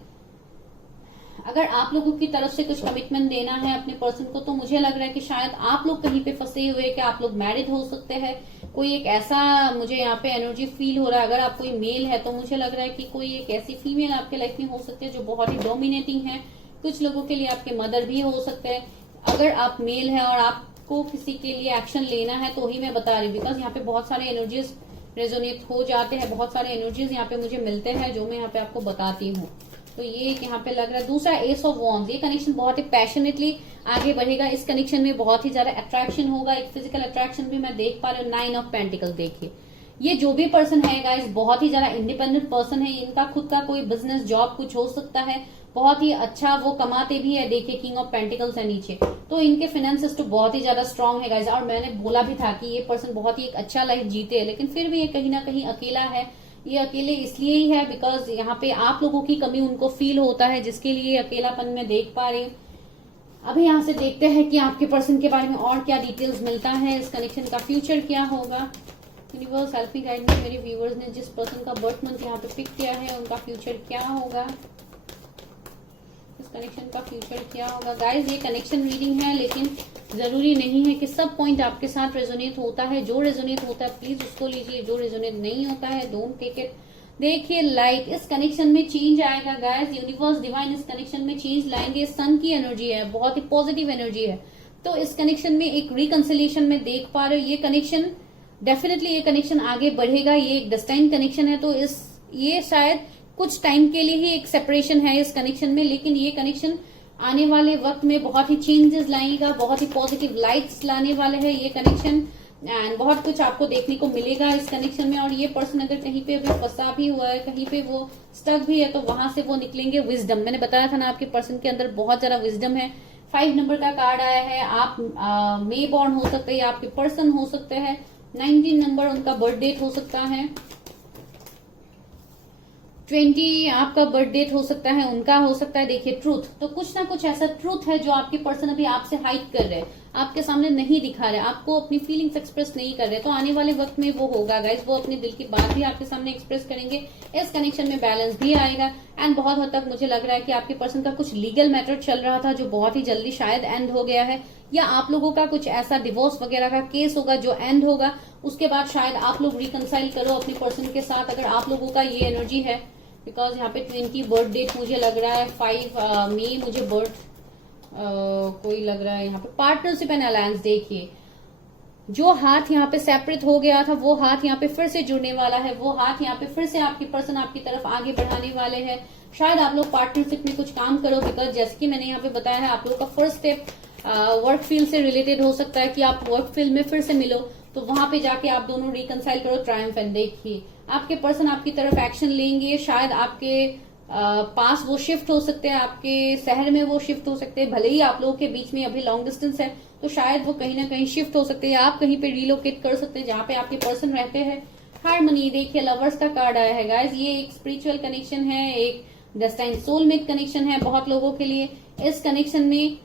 अगर आप लोगों की तरफ से कुछ कमिटमेंट देना है अपने पर्सन को, तो मुझे लग रहा है कि शायद आप लोग कहीं पे फंसे हुए, कि आप लोग मैरिड हो सकते हैं। कोई एक ऐसा मुझे यहाँ पे एनर्जी फील हो रहा है। अगर आप कोई मेल है तो मुझे लग रहा है कि कोई एक ऐसी फीमेल आपके लाइफ में हो सकती है जो बहुत ही डोमिनेटिंग है। कुछ लोगों के लिए आपके मदर भी हो सकते हैं। अगर आप मेल है और आपको किसी के लिए एक्शन लेना है तो ही मैं बता रही हूँ, बिकॉज यहाँ पे बहुत सारे एनर्जीज रेजोनेट हो जाते हैं, बहुत सारे एनर्जीज यहाँ पे मुझे मिलते हैं जो मैं यहाँ पे आपको बताती हूँ। तो ये यहाँ पे लग रहा है। दूसरा एस ऑफ वॉन्ड्स, ये कनेक्शन बहुत ही पैशनेटली आगे बढ़ेगा। इस कनेक्शन में बहुत ही ज्यादा अट्रैक्शन होगा, एक फिजिकल अट्रैक्शन भी मैं देख पा रही हूँ। 9 ऑफ पेंटिकल, देखिए ये जो भी पर्सन है गाइस बहुत ही ज्यादा इंडिपेंडेंट पर्सन है। इनका खुद का कोई बिजनेस जॉब कुछ हो सकता है, बहुत ही अच्छा वो कमाते भी है। देखिए किंग ऑफ पेंटिकल्स है नीचे, तो इनके फाइनेंसेस तो बहुत ही ज्यादा स्ट्रांग है गाइस। और मैंने बोला भी था कि ये पर्सन बहुत ही एक अच्छा लाइफ जीते, लेकिन फिर भी ये कहीं ना कहीं अकेला है। ये अकेले इसलिए ही है बिकॉज यहाँ पे आप लोगों की कमी उनको फील होता है, जिसके लिए अकेलापन में देख पा रही हूँ। अभी यहाँ से देखते हैं कि आपके पर्सन के बारे में और क्या डिटेल्स मिलता है, इस कनेक्शन का फ्यूचर क्या होगा। यूनिवर्स हेल्पिंग गाइडेंस, मेरे व्यूवर्स ने जिस पर्सन का बर्थ मंथ यहाँ पे पिक किया है उनका फ्यूचर क्या होगा, इस कनेक्शन का फ्यूचर क्या होगा। गाइज ये कनेक्शन रीडिंग है, लेकिन जरूरी नहीं है कि सब पॉइंट आपके साथ रेजोनेट होता है। जो रेजोनेट होता है प्लीज उसको लीजिए, जो रेजोनेट नहीं होता है डोंट टेक इट। देखिए लाइट, इस कनेक्शन में चेंज आएगा गाइस। यूनिवर्स डिवाइन इस कनेक्शन में चेंज लाएंगे। सन की एनर्जी है, बहुत ही पॉजिटिव एनर्जी है, तो इस कनेक्शन में एक रिकंसिलिएशन में देख पा रहे हो। ये कनेक्शन डेफिनेटली, ये कनेक्शन आगे बढ़ेगा। ये एक डेस्टाइन कनेक्शन है, तो ये शायद कुछ टाइम के लिए ही एक सेपरेशन है इस कनेक्शन में, लेकिन ये कनेक्शन आने वाले वक्त में बहुत ही चेंजेस लाएगा, बहुत ही पॉजिटिव लाइट्स लाने वाले हैं ये कनेक्शन, एंड बहुत कुछ आपको देखने को मिलेगा इस कनेक्शन में। और ये पर्सन अगर कहीं पे अभी फंसा भी हुआ है, कहीं पे वो स्टक भी है, तो वहां से वो निकलेंगे। विजडम, मैंने बताया था ना आपके पर्सन के अंदर बहुत ज्यादा विजडम है। 5 नंबर का कार्ड आया है। आप मे बॉर्न हो सकते हैं या आपके पर्सन हो सकते हैं। 19 नंबर उनका बर्थ डेट हो सकता है। 20 आपका बर्थ डेट हो सकता है, उनका हो सकता है। देखिए ट्रूथ, तो कुछ ना कुछ ऐसा ट्रूथ है जो आपके पर्सन अभी आपसे हाइड कर रहे हैं, आपके सामने नहीं दिखा रहे, आपको अपनी फीलिंग्स एक्सप्रेस नहीं कर रहे। तो आने वाले वक्त में वो होगा गाइस, वो अपने दिल की बात भी आपके सामने एक्सप्रेस करेंगे। इस कनेक्शन में बैलेंस भी आएगा, एंड बहुत हद तक मुझे लग रहा है कि आपके पर्सन का कुछ लीगल मैटर चल रहा था जो बहुत ही जल्दी शायद एंड हो गया है, या आप लोगों का कुछ ऐसा डिवोर्स वगैरह का केस होगा जो एंड होगा। उसके बाद शायद आप लोग रिकंसाइल करो अपने पर्सन के साथ, अगर आप लोगों का ये एनर्जी है। बिकॉज यहाँ पे 20 बर्थ डेट मुझे लग रहा है, 5 मई मुझे बर्थ कोई लग रहा है। यहाँ पे पार्टनरशिप एंड अलायंस, देखिए जो हाथ यहाँ पे सेपरेट हो गया था वो हाथ यहाँ पे फिर से जुड़ने वाला है, वो हाथ यहाँ पे फिर से आपकी पर्सन आपकी तरफ आगे बढ़ाने वाले हैं। शायद आप लोग पार्टनरशिप में कुछ काम करो, बिकॉज जैसे कि मैंने यहाँ पे बताया है, आप लोगों का फर्स्ट स्टेप वर्क फील्ड से रिलेटेड हो सकता है कि आप वर्क फील्ड में फिर से मिलो, तो वहां पे जाके आप दोनों रिकंसाइल करो। ट्रायम्फ, एंड देखिए आपके पर्सन आपकी तरफ एक्शन लेंगे। शायद आपके पास वो शिफ्ट हो सकते हैं, आपके शहर में वो शिफ्ट हो सकते हैं। भले ही आप लोगों के बीच में अभी लॉन्ग डिस्टेंस है, तो शायद वो कहीं ना कहीं शिफ्ट हो सकते हैं, आप कहीं पे रिलोकेट कर सकते हैं जहां पे आपके पर्सन रहते हैं। हार्मनी, देखिए लवर्स का कार्ड आया है गाइज। ये एक स्पिरिचुअल कनेक्शन है, एक डेस्टाइन सोलमेट कनेक्शन है बहुत लोगों के लिए। इस कनेक्शन में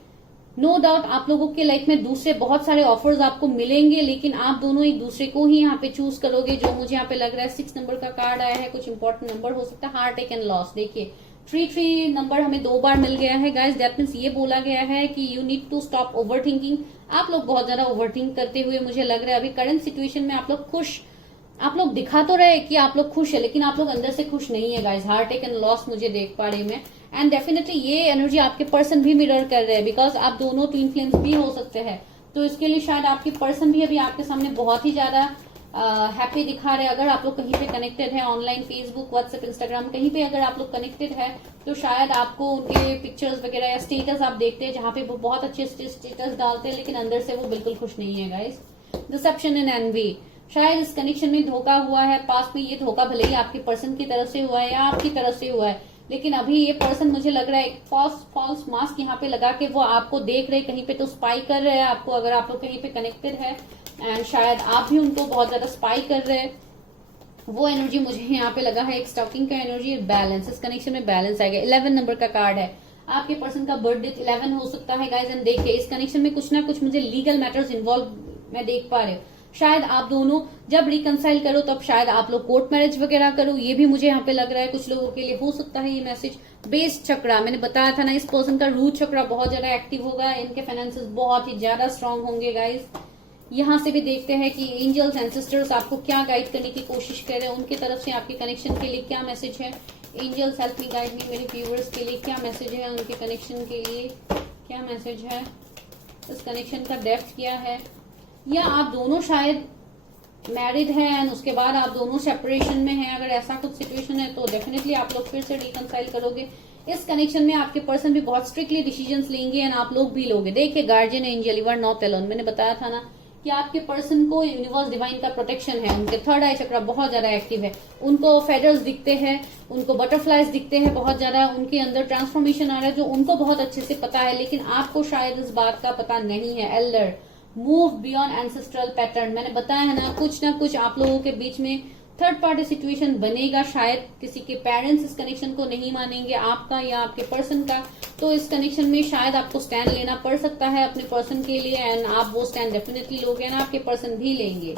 नो डाउट आप लोगों के लाइफ में दूसरे बहुत सारे ऑफर्स आपको मिलेंगे, लेकिन आप दोनों एक दूसरे को ही यहाँ पे चूज करोगे। जो मुझे यहाँ पे लग रहा है 6 नंबर का कार्ड आया है, कुछ इंपॉर्टेंट नंबर हो सकता है, हार्ट अटैक एंड लॉस। देखिए 3 नंबर हमें 2 बार मिल गया है गाइस। दैट मीन्स ये बोला गया है कि you need to stop overthinking. आप लोग बहुत ज्यादा ओवर थिंक करते हुए मुझे लग रहा है अभी करंट सिचुएशन में आप लोग दिखा तो रहे कि आप लोग खुश है, लेकिन आप लोग अंदर से खुश नहीं है guys. Heart attack and loss मुझे देख पा रही मैं, एंड डेफिनेटली ये एनर्जी आपके पर्सन भी मिरर कर रहे हैं, बिकॉज आप दोनों ट्विन फ्लेम्स भी हो सकते हैं। तो इसके लिए शायद आपके पर्सन भी अभी आपके सामने बहुत ही ज्यादा हैप्पी दिखा रहे हैं। अगर आप लोग कहीं पे कनेक्टेड है ऑनलाइन, फेसबुक, व्हाट्सएप, इंस्टाग्राम, कहीं पे अगर आप लोग कनेक्टेड है तो शायद आपको उनके पिक्चर्स वगैरह या स्टेटस आप देखते हैं जहां पे वो बहुत अच्छे स्टेटस डालते हैं, लेकिन अंदर से वो बिल्कुल खुश नहीं है गाइस। डिसेप्शन एंड एनवी, शायद इस कनेक्शन में धोखा हुआ है पास्ट में। ये धोखा भले ही आपके पर्सन की तरफ से हुआ है या आपकी तरफ से हुआ है, लेकिन अभी ये पर्सन मुझे लग रहा है एक फॉल्स मास्क यहाँ पे लगा के वो आपको देख रहे, कहीं पे तो स्पाई कर रहे हैं आपको, अगर आप लोग कहीं पे कनेक्टेड है, एंड शायद आप भी उनको बहुत ज्यादा स्पाई कर रहे हैं। वो एनर्जी मुझे यहाँ पे लगा है एक स्टॉकिंग का एनर्जी, बैलेंस। इस कनेक्शन में बैलेंस आएगा। 11 नंबर का कार्ड है, आपके पर्सन का बर्थडे 11 हो सकता है गाइज। एंड देखिए इस कनेक्शन में कुछ ना कुछ मुझे लीगल मैटर्स इन्वॉल्व मैं देख पा रही हूँ। शायद आप दोनों जब रिकंसाइल करो तब शायद आप लोग कोर्ट मैरिज वगैरह करो, ये भी मुझे यहाँ पे लग रहा है। कुछ लोगों के लिए हो सकता है ये मैसेज। बेस चक्रा, मैंने बताया था ना, इस पर्सन का रूट चक्रा बहुत ज्यादा एक्टिव होगा, इनके फाइनेंसेस बहुत ही ज्यादा स्ट्रांग होंगे गाइज। यहाँ से भी देखते हैं कि एंजल्स एंसेस्टर्स आपको क्या गाइड करने की कोशिश कर रहे हैं, उनकी तरफ से आपके कनेक्शन के लिए क्या मैसेज है। Angels help me guide me, मेरे व्यूअर्स के लिए क्या मैसेज है, उनके कनेक्शन के लिए क्या मैसेज है, इस कनेक्शन का डेप्थ क्या है। या आप दोनों शायद मैरिड है एंड उसके बाद आप दोनों सेपरेशन में हैं, अगर ऐसा कुछ सिचुएशन है तो डेफिनेटली आप लोग फिर से रिकंसाइल करोगे। इस कनेक्शन में आपके पर्सन भी बहुत स्ट्रिक्टली डिसीजंस लेंगे एंड आप लोग भी लोगे। देखिए guardian angel, you are not alone. मैंने बताया था ना कि आपके पर्सन को यूनिवर्स डिवाइन का प्रोटेक्शन है, उनके थर्ड आई चक्रा बहुत ज्यादा एक्टिव है, उनको फेदर्स दिखते हैं, उनको बटरफ्लाइज दिखते हैं बहुत ज्यादा, उनके अंदर ट्रांसफॉर्मेशन आ रहा है जो उनको बहुत अच्छे से पता है, लेकिन आपको शायद इस बात का पता नहीं है। Elder, move beyond ancestral pattern, मैंने बताया है ना कुछ आप लोगों के बीच में थर्ड पार्टी सिचुएशन बनेगा। शायद किसी के पेरेंट्स इस कनेक्शन को नहीं मानेंगे, आपका या आपके पर्सन का, तो इस कनेक्शन में शायद आपको स्टैंड लेना पड़ सकता है अपने पर्सन के लिए, एंड आप वो स्टैंड डेफिनेटली लोगे ना, आपके पर्सन भी लेंगे।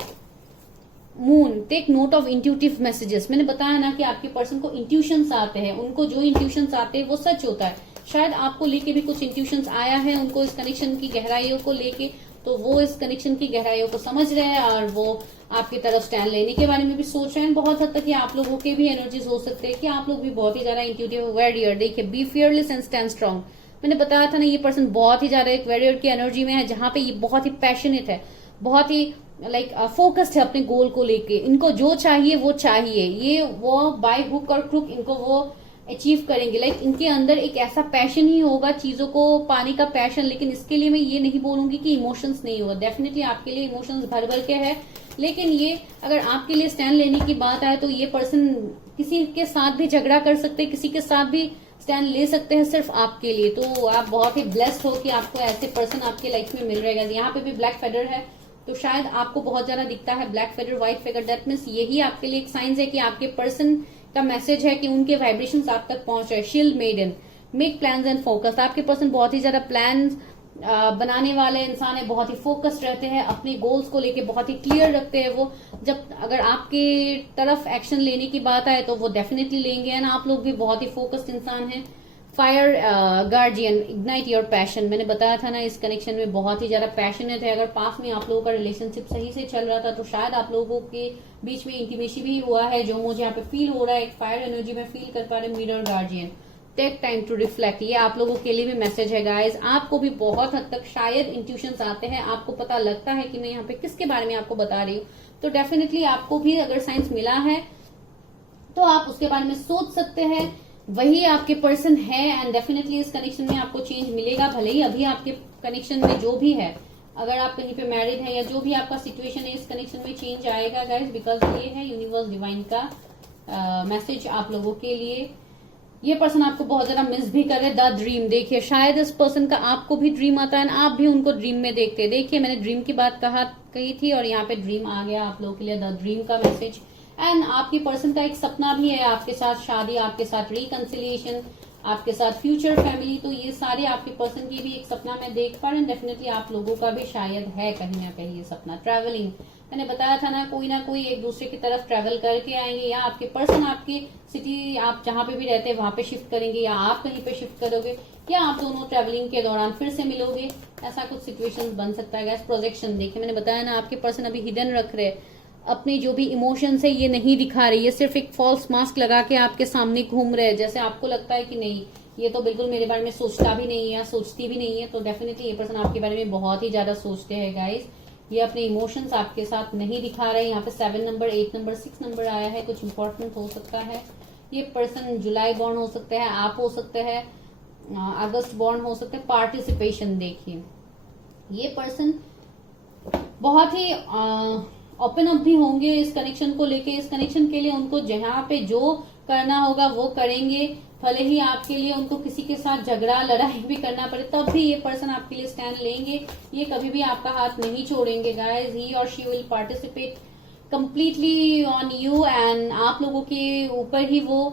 Moon, take note of intuitive messages, मैंने बताया ना कि आपके पर्सन को इंट्यूशंस आते हैं, उनको जो इंट्यूशंस आते हैं वो सच होता है। शायद आपको लेके भी कुछ इंट्यूशंस आया है उनको इस कनेक्शन की गहराइयों को लेके, तो वो इस कनेक्शन की गहराइयों को समझ रहे हैं और वो आपकी तरफ स्टैंड लेने के बारे में भी सोच रहे हैं। बहुत हद तक ये आप लोगों के भी एनर्जीज हो सकते हैं कि आप लोग भी बहुत ही ज्यादा इंट्यूटिव वॉरियर। देखिए be fearless and stand strong, मैंने बताया था ना ये पर्सन बहुत ही ज्यादा एक वॉरियर की एनर्जी में है, जहां पे ये बहुत ही पैशनेट है, बहुत ही फोकस्ड है अपने गोल को लेके। इनको जो चाहिए वो चाहिए, ये वो बाय हुक और क्रुक इनको वो अचीव करेंगे। इनके अंदर एक ऐसा पैशन ही होगा चीजों को पाने का पैशन, लेकिन इसके लिए मैं ये नहीं बोलूंगी कि इमोशंस नहीं होगा, डेफिनेटली आपके लिए इमोशंस भर भर के है, लेकिन ये अगर आपके लिए स्टैंड लेने की बात आए तो ये पर्सन किसी के साथ भी झगड़ा कर सकते हैं, किसी के साथ भी स्टैंड ले सकते हैं सिर्फ आपके लिए। तो आप बहुत ही ब्लेस्ड हो कि आपको ऐसे पर्सन आपके लाइफ में मिल रहेगा। यहाँ पे भी ब्लैक फेदर है, तो शायद आपको बहुत ज्यादा दिखता है black feather, white feather, that means यही आपके लिए एक साइंस है कि आपके पर्सन का मैसेज है कि उनके वाइब्रेशंस आप तक पहुंच रहे हैं। Shield maiden, make plans and focus, आपके पर्सन बहुत ही ज्यादा प्लान्स बनाने वाले इंसान है, बहुत ही फोकस्ड रहते हैं, अपने गोल्स को लेके बहुत ही क्लियर रखते हैं वो। जब अगर आपके तरफ एक्शन लेने की बात आए तो वो डेफिनेटली लेंगे, एंड आप लोग भी बहुत ही फोकस्ड इंसान हैं। Fire guardian, ignite your passion, मैंने बताया था ना इस कनेक्शन में बहुत ही ज्यादा पैशनेट है। अगर पास में आप लोगों का रिलेशनशिप सही से चल रहा था तो शायद आप लोगों के बीच में इंटीमेसी भी हुआ है, जो मुझे यहाँ पे फील हो रहा है। एक फायर एनर्जी में फील कर पा रहे। Mirror guardian, take time to reflect, ये आप लोगों के लिए भी मैसेज है गाइज। आपको भी बहुत हद तक शायद इंट्यूशंस आते हैं, आपको पता लगता है कि मैं यहाँ पे किसके बारे में आपको बता रही हूँ, तो डेफिनेटली आपको भी अगर साइंस मिला है तो आप उसके बारे में सोच सकते हैं, वही आपके पर्सन है, एंड डेफिनेटली इस कनेक्शन में आपको चेंज मिलेगा। भले ही अभी आपके कनेक्शन में जो भी है, अगर आप कहीं पे मैरिड है या जो भी आपका सिचुएशन है, इस कनेक्शन में चेंज आएगा गाइज, बिकॉज ये है यूनिवर्स डिवाइन का मैसेज आप लोगों के लिए। ये पर्सन आपको बहुत ज्यादा मिस भी कर रहे हैं। द ड्रीम, देखिए शायद इस पर्सन का आपको भी ड्रीम आता है, आप भी उनको ड्रीम में देखते हैं। देखिए मैंने ड्रीम की बात कही थी और यहाँ पे ड्रीम आ गया आप लोगों के लिए, द ड्रीम का मैसेज। एंड आपकी पर्सन का एक सपना भी है आपके साथ शादी, आपके साथ रिकंसिलिएशन, आपके साथ फ्यूचर फैमिली, तो ये सारे आपके पर्सन की भी एक सपना मैं देख पा रही हूँ। डेफिनेटली आप लोगों का भी शायद है कहीं ना कहीं ये सपना। ट्रैवलिंग, मैंने बताया था ना कोई एक दूसरे की तरफ ट्रैवल करके आएंगे, या आपके पर्सन आपकी सिटी, आप जहां पे भी रहते हैं वहां पे शिफ्ट करेंगे, या आप कहीं पे शिफ्ट करोगे, या आप दोनों ट्रैवलिंग के दौरान फिर से मिलोगे। ऐसा कुछ सिचुएशन बन सकता है। गैस प्रोजेक्शन देखिए, मैंने बताया ना आपके पर्सन अभी हिडन रख रहे हैं अपने जो भी इमोशंस है, ये नहीं दिखा रही है, सिर्फ एक फॉल्स मास्क लगा के आपके सामने घूम रहे हैं। जैसे आपको लगता है कि नहीं, ये तो बिल्कुल मेरे बारे में सोचता भी नहीं है, सोचती भी नहीं है, तो डेफिनेटली ये पर्सन आपके बारे में बहुत ही ज्यादा सोचते हैं गाइस। ये अपने इमोशंस आपके साथ नहीं दिखा रहे हैं। यहाँ पे 7 नंबर, 8 नंबर, 6 नंबर आया है, कुछ इंपॉर्टेंट हो सकता है। ये पर्सन जुलाई बॉर्न हो सकते हैं, आप हो सकते हैं अगस्त बॉर्न हो सकते हैं। पार्टिसिपेशन देखिए, ये पर्सन बहुत ही ओपन अप भी होंगे इस कनेक्शन को लेके। इस कनेक्शन के लिए उनको जहाँ पे जो करना होगा वो करेंगे, भले ही आपके लिए उनको किसी के साथ झगड़ा लड़ाई भी करना पड़े, तब भी ये पर्सन आपके लिए स्टैंड लेंगे। ये कभी भी आपका हाथ नहीं छोड़ेंगे गाइस। ही और she will participate completely on you, and आप लोगों के ऊपर ही वो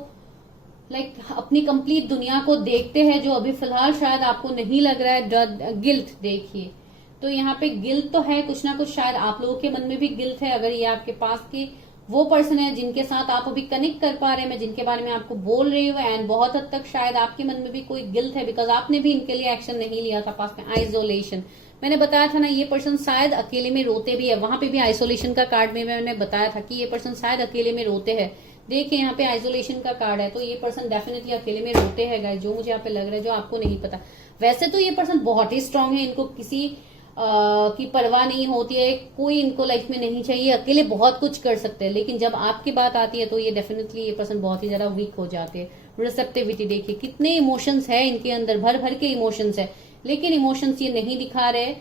अपनी कंप्लीट दुनिया को देखते हैं, जो अभी फिलहाल शायद आपको नहीं लग रहा है। गिल्ट देखिए, तो यहाँ पे गिल्ट तो है कुछ ना कुछ, शायद आप लोगों के मन में भी गिल्ट है। अगर ये आपके पास के वो पर्सन है जिनके साथ आप अभी कनेक्ट कर पा रहे हैं, मैं जिनके बारे में आपको बोल रही हूँ, एंड बहुत हद तक शायद आपके मन में भी कोई गिल्ट है, बिकॉज आपने भी इनके लिए एक्शन नहीं लिया था पास में। आइसोलेशन, मैंने बताया था ना, ये पर्सन शायद अकेले में रोते भी है। वहां पे भी आइसोलेशन का कार्ड में मैंने बताया था कि ये पर्सन शायद अकेले में रोते हैं। देखिए यहाँ पे आइसोलेशन का कार्ड है, तो ये पर्सन डेफिनेटली अकेले में रोते हैं गाइस, जो मुझे यहाँ पे लग रहा है, जो आपको नहीं पता। वैसे तो ये पर्सन बहुत ही स्ट्रांग है, इनको किसी की परवाह नहीं होती है, कोई इनको लाइफ में नहीं चाहिए, अकेले बहुत कुछ कर सकते हैं। लेकिन जब आपकी बात आती है तो ये डेफिनेटली ये पर्सन बहुत ही ज्यादा वीक हो जाते हैं। रिसेप्टिविटी देखिए, कितने इमोशंस है इनके अंदर, भर भर के इमोशंस है, लेकिन इमोशंस ये नहीं दिखा रहे।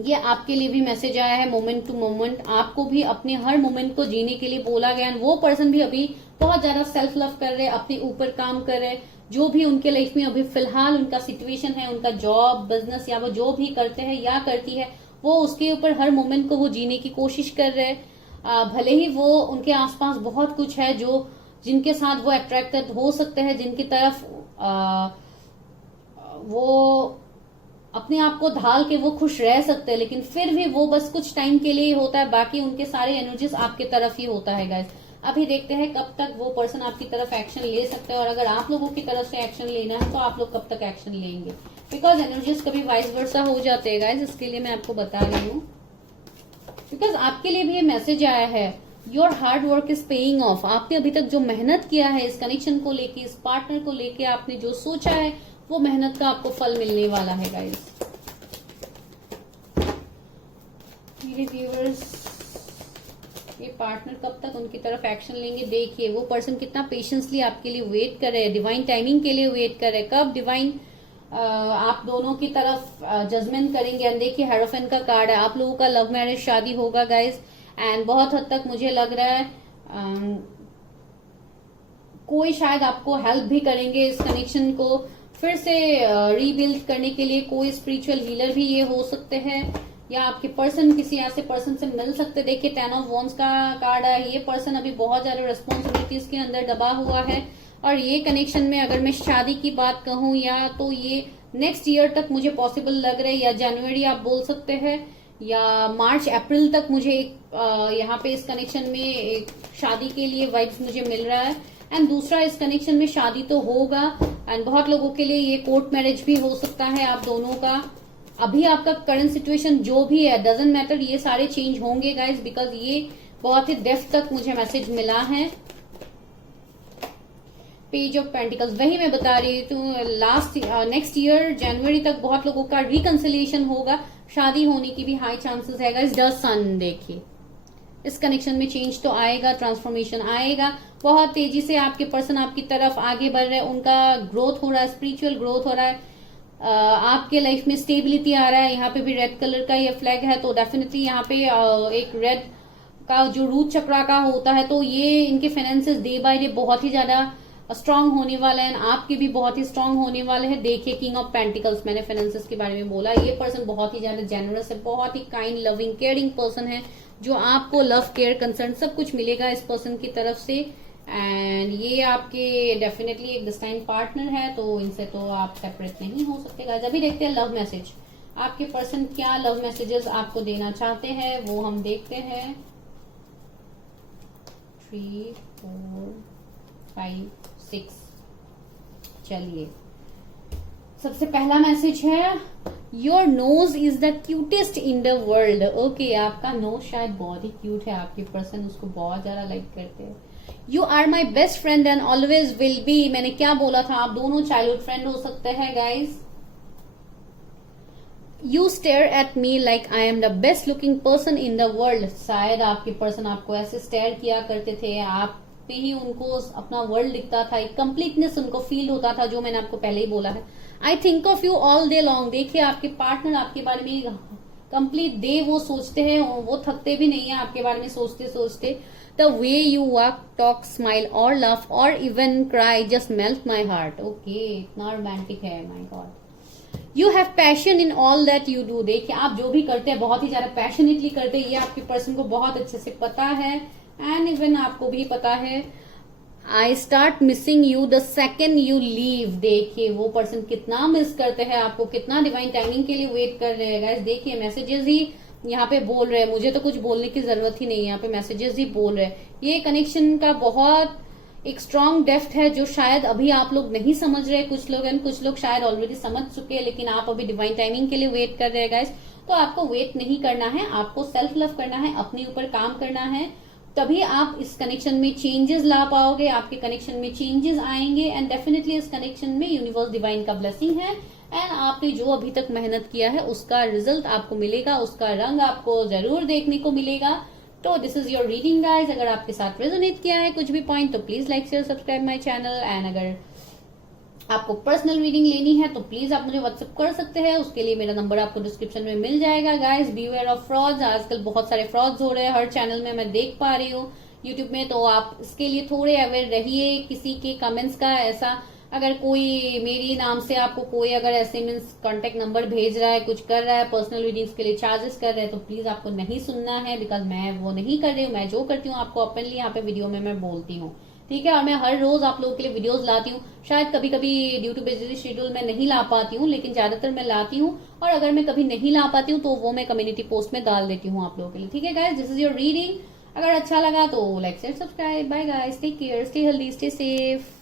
ये आपके लिए भी मैसेज आया है, मोमेंट टू मोमेंट, आपको भी अपने हर मोमेंट को जीने के लिए बोला गया। वो पर्सन भी अभी बहुत ज्यादा सेल्फ लव कर रहे, अपने ऊपर काम कर रहे। जो भी उनके लाइफ में अभी फिलहाल उनका सिचुएशन है, उनका जॉब, बिजनेस, या वो जो भी करते हैं या करती है, वो उसके ऊपर हर मोमेंट को वो जीने की कोशिश कर रहे हैं। भले ही वो उनके आसपास बहुत कुछ है जो जिनके साथ वो अट्रैक्टेड हो सकते हैं, जिनकी तरफ वो अपने आप को ढाल के वो खुश रह सकते हैं, लेकिन फिर भी वो बस कुछ टाइम के लिए ही होता है, बाकी उनके सारे एनर्जीज आपके तरफ ही होता है गाइस। अभी देखते हैं कब तक वो पर्सन आपकी तरफ एक्शन ले सकते हैं, और अगर आप लोगों की तरफ से एक्शन लेना है तो आप लोग कब तक एक्शन लेंगे, बिकॉज एनर्जीज कभी वाइस वर्सा हो जाते हैं गाइस। इसके लिए मैं आपको बता रही हूँ, बिकॉज आपके लिए भी ये मैसेज आया है, your hard work is paying off. आपने अभी तक जो मेहनत किया है इस कनेक्शन को लेके, इस पार्टनर को लेके, आपने जो सोचा है, वो मेहनत का आपको फल मिलने वाला है गाइस। मेरे व्यूअर्स, ये पार्टनर कब तक उनकी तरफ एक्शन लेंगे, देखिए वो पर्सन कितना पेशेंसली आपके लिए वेट कर रहे हैं, डिवाइन टाइमिंग के लिए वेट कर रहे हैं, कब डिवाइन आप दोनों की तरफ जजमेंट करेंगे। एंड देखिए हेरोफेन का कार्ड है, आप लोगों का लव मैरिज शादी होगा गाइस, एंड बहुत हद तक मुझे लग रहा है कोई शायद आपको हेल्प भी करेंगे इस कनेक्शन को फिर से रीबिल्ड करने के लिए। कोई स्पिरिचुअल हीलर भी ये हो सकते हैं, या आपके पर्सन किसी ऐसे पर्सन से मिल सकते। देखिए 10 ऑफ वॉन्ड्स का कार्ड है, ये पर्सन अभी बहुत ज्यादा रिस्पॉन्सिबिलिटीज के अंदर दबा हुआ है, और ये कनेक्शन में अगर मैं शादी की बात कहूं, या तो ये नेक्स्ट ईयर तक मुझे पॉसिबल लग रहा है, या जनवरी आप बोल सकते हैं, या मार्च अप्रैल तक मुझे यहाँ पे इस कनेक्शन में एक शादी के लिए वाइब्स मुझे मिल रहा है। एंड दूसरा, इस कनेक्शन में शादी तो होगा, एंड बहुत लोगों के लिए ये कोर्ट मैरिज भी हो सकता है आप दोनों का। अभी आपका करंट सिचुएशन जो भी है, डजंट मैटर, ये सारे चेंज होंगे गाइस, बिकॉज ये बहुत ही डेप्थ तक मुझे मैसेज मिला है। पेज ऑफ पेंटिकल्स, वही मैं बता रही हूँ, नेक्स्ट ईयर जनवरी तक बहुत लोगों का रिकंसिलिएशन होगा, शादी होने की भी हाई चांसेस है गाइस। द सन, देखिए इस कनेक्शन में चेंज तो आएगा, ट्रांसफॉर्मेशन आएगा, बहुत तेजी से आपके पर्सन आपकी तरफ आगे बढ़ रहे हैं, उनका ग्रोथ हो रहा है, स्पिरिचुअल ग्रोथ हो रहा है, आपके लाइफ में स्टेबिलिटी आ रहा है। यहाँ पे भी रेड कलर का ये फ्लैग है, तो डेफिनेटली यहाँ पे एक रेड का जो रूट चक्रा का होता है, तो ये इनके फाइनेंसेस डे बाय डे बहुत ही ज्यादा स्ट्रांग होने वाला है, आपके भी बहुत ही स्ट्रांग होने वाले हैं। देखिए किंग ऑफ पेंटिकल्स, मैंने फाइनेंसेस के बारे में बोला, ये पर्सन बहुत ही ज्यादा जेनरस है, बहुत ही काइंड, लविंग, केयरिंग पर्सन है, जो आपको लव, केयर, कंसर्न सब कुछ मिलेगा इस पर्सन की तरफ से। एंड ये आपके डेफिनेटली एक डिस्टाइन पार्टनर है, तो इनसे तो आप सेपरेट नहीं हो सकते गाइस। अभी देखते हैं लव मैसेज, आपके पर्सन क्या लव मैसेजेस आपको देना चाहते हैं वो हम देखते हैं। 3 4 5 6। चलिए, सबसे पहला मैसेज है your nose is the cutest in the world. Okay, आपका नोज शायद बहुत ही क्यूट है, आपके पर्सन उसको बहुत ज्यादा लाइक करते हैं। You are my best friend and always will be. मैंने क्या बोला था, आप दोनों चाइल्डहुड फ्रेंड हो सकते हैं guys. You stare at me like I am the best looking person in the world. शायद आपके पर्सन आपको ऐसे स्टेयर किया करते थे, आप पे ही उनको अपना वर्ल्ड दिखता था, एक कंप्लीटनेस उनको फील होता था, जो मैंने आपको पहले ही बोला है। I think of you all day long. देखिए, आपके पार्टनर आपके बारे में कंप्लीट डे वो सोचते हैं, वो थकते भी नहीं है आपके बारे में सोचते सोचते। The way you walk, talk, smile और लव और even cry just melt my heart. Okay, इतना रोमांटिक है, my god. You have passion in all that you do. देखिए, आप जो भी करते हैं बहुत ही ज्यादा पैशनेटली करते हैं, ये आपके पर्सन को बहुत अच्छे से पता है एंड इवन आपको भी पता है। I start missing you the second you leave. देखिए, वो पर्सन कितना मिस करते हैं आपको, कितना डिवाइन टाइमिंग के लिए वेट कर रहे हैं गाइस। देखिए, मैसेजेस ही यहाँ पे बोल रहे हैं, मुझे तो कुछ बोलने की जरूरत ही नहीं है, यहाँ पे मैसेजेस ही बोल रहे हैं। ये कनेक्शन का बहुत एक स्ट्रांग डेप्थ है जो शायद अभी आप लोग नहीं समझ रहे, कुछ लोग एंड कुछ लोग शायद ऑलरेडी समझ चुके हैं, लेकिन आप अभी डिवाइन टाइमिंग के लिए वेट कर रहे हैं गाइस। तो आपको वेट नहीं करना है, आपको सेल्फ लव करना है, अपने ऊपर काम करना है, तभी आप इस कनेक्शन में चेंजेस ला पाओगे, आपके कनेक्शन में चेंजेस आएंगे एंड डेफिनेटली इस कनेक्शन में यूनिवर्स डिवाइन का ब्लेसिंग है एंड आपने जो अभी तक मेहनत किया है उसका रिजल्ट आपको मिलेगा, उसका रंग आपको जरूर देखने को मिलेगा। तो this is your reading guys. अगर आपके साथ रेजोनेट किया है कुछ भी पॉइंट तो please like share subscribe my channel and अगर आपको पर्सनल रीडिंग लेनी है तो प्लीज आप मुझे व्हाट्सएप कर सकते हैं, उसके लिए मेरा नंबर आपको डिस्क्रिप्शन में मिल जाएगा गाइस। बीवेयर ऑफ फ्रॉड्स, आजकल बहुत सारे फ्रॉड्स हो रहे हैं हर चैनल में, मैं देख पा रही हूँ यूट्यूब में, तो आप इसके लिए थोड़े अवेयर रहिए। किसी के कमेंट्स का ऐसा, अगर कोई मेरी नाम से आपको कोई अगर ऐसे मीन्स कॉन्टेक्ट नंबर भेज रहा है, कुछ कर रहा है, पर्सनल रीडिंग्स के लिए चार्जेस कर रहे हैं, तो प्लीज आपको नहीं सुनना है, बिकॉज मैं वो नहीं कर रही हूँ। मैं जो करती हूँ आपको ओपनली यहाँ पे वीडियो में मैं बोलती हूँ, ठीक है। और मैं हर रोज आप लोगों के लिए वीडियोस लाती हूँ, शायद कभी कभी ड्यू टू बिजी शेड्यूल में नहीं ला पाती हूँ, लेकिन ज्यादातर मैं लाती हूँ। और अगर मैं कभी नहीं ला पाती हूँ तो वो मैं कम्युनिटी पोस्ट में डाल देती हूँ आप लोगों के लिए, ठीक है guys. This is your reading. अगर अच्छा लगा तो like share subscribe. Bye guys, take care, stay healthy, stay safe.